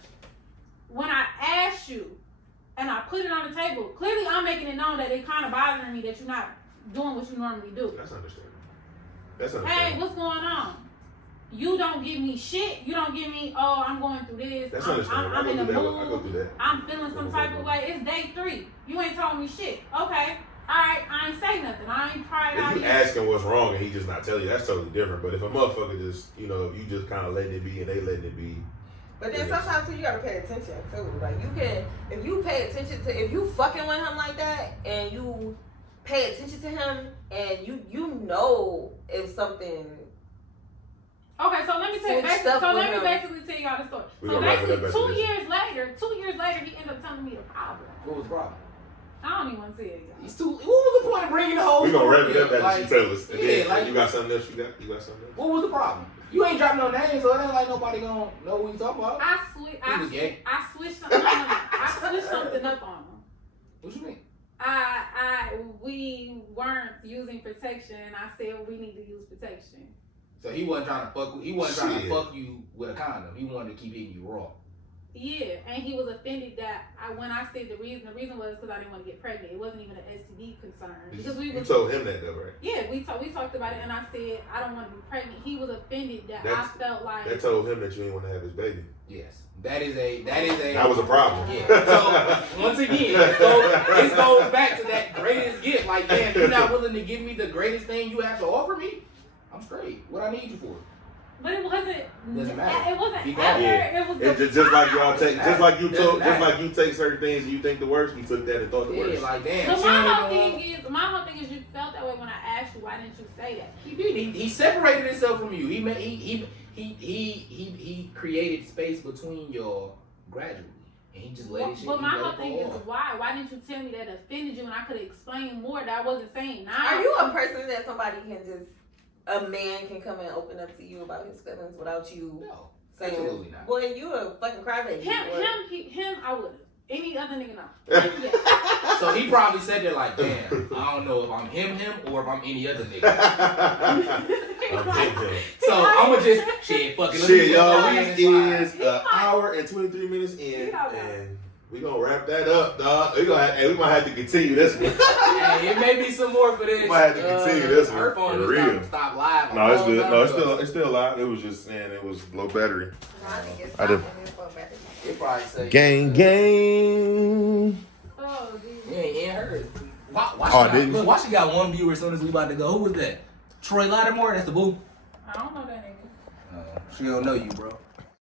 When I asked you, and I put it on the table, clearly I'm making it known that it kind of bothering me that you're not doing what you normally do. That's understandable. That's Hey, understandable. what's going on? You don't give me shit. You don't give me, oh, I'm going through this. That's I'm understandable. in the I go mood. through that. I'm feeling some type of way. It's day 3. You ain't told me shit. Okay. All right. I ain't say nothing. I ain't tried out If you here. asking what's wrong and he just not telling you, that's totally different. But if a motherfucker just, you know, if you just kind of letting it be and they letting it be. But then sometimes too, you gotta pay attention too. Like you can, if you pay attention to, if you fucking with him like that, and you pay attention to him, and you know if something. Okay, so let me tell you. Switched up So with let me him. basically tell y'all the story. We So gonna wrap it up basically, after 2 this. years later, he ended up telling me the problem. What was the problem? I don't even want to say it. Y'all. He's too. What was the point of bringing the whole? We gonna wrap it story up after Like, she tell us. And yeah, then, like you got something else? You got something else? what was the problem? You ain't dropping no names, so it ain't like nobody gonna know who you talking about. He was gay. I switched something. I switched something up on him. What you mean? We weren't using protection, and I said we need to use protection. So he wasn't trying to fuck. He wasn't trying to Shit. fuck you with a condom. He wanted to keep hitting you raw. Yeah, and he was offended that when I said the reason was because I didn't want to get pregnant. It wasn't even an STD concern because You told him that though, right? Yeah, we talked about it, and I said I don't want to be pregnant. He was offended that I felt like That told him that you didn't want to have his baby. Yes, that is a. That was a problem. Yeah. So once again, it goes back to that greatest gift. Like, damn, you're not willing to give me the greatest thing you have to offer me. I'm straight. What I need you for? But it wasn't. Doesn't matter. It wasn't Be ever. gone. Yeah. It was It's just like y'all take, Doesn't just like you matter. took, Doesn't just like you take certain things and you think the worst. You took that and thought the Yeah, worst. like damn. But she my ain't whole doing- thing is you felt that way when I asked you. Why didn't you say that? He did. He separated himself from you. He created space between y'all gradually, and he just let it shit. But my he let whole it thing go is off. why? Why didn't you tell me that offended you and I could have explained more that I wasn't saying now? Are you a person that somebody can just, a man can come and open up to you about his feelings without you No, saying, absolutely not. boy, you a fucking crybaby. Him, I would. Any other nigga, no. Yeah. So he probably said that like, damn, I don't know if I'm him, or if I'm any other nigga. I'm him. So I'ma just shit, fuck it. let me Shit, just y'all, go we ahead and slide. is an hour and 23 minutes in, know that. and we gonna wrap that up, dog. We might have to continue this one. Hey, it may be some more for this. We might have to continue this one, Her phone for just real. Stop live. a No, it's long good. time No, ago. it's still alive. It was just saying it was low battery. I think it's I did- fine. It's so bad. It probably say Gang. Oh, dude. You ain't in hers. Why Oh, she got, didn't look, why she got one viewer as soon as we about to go? Who was that? Troy Lattimore? That's the boo. I don't know that nigga. She don't know you, bro.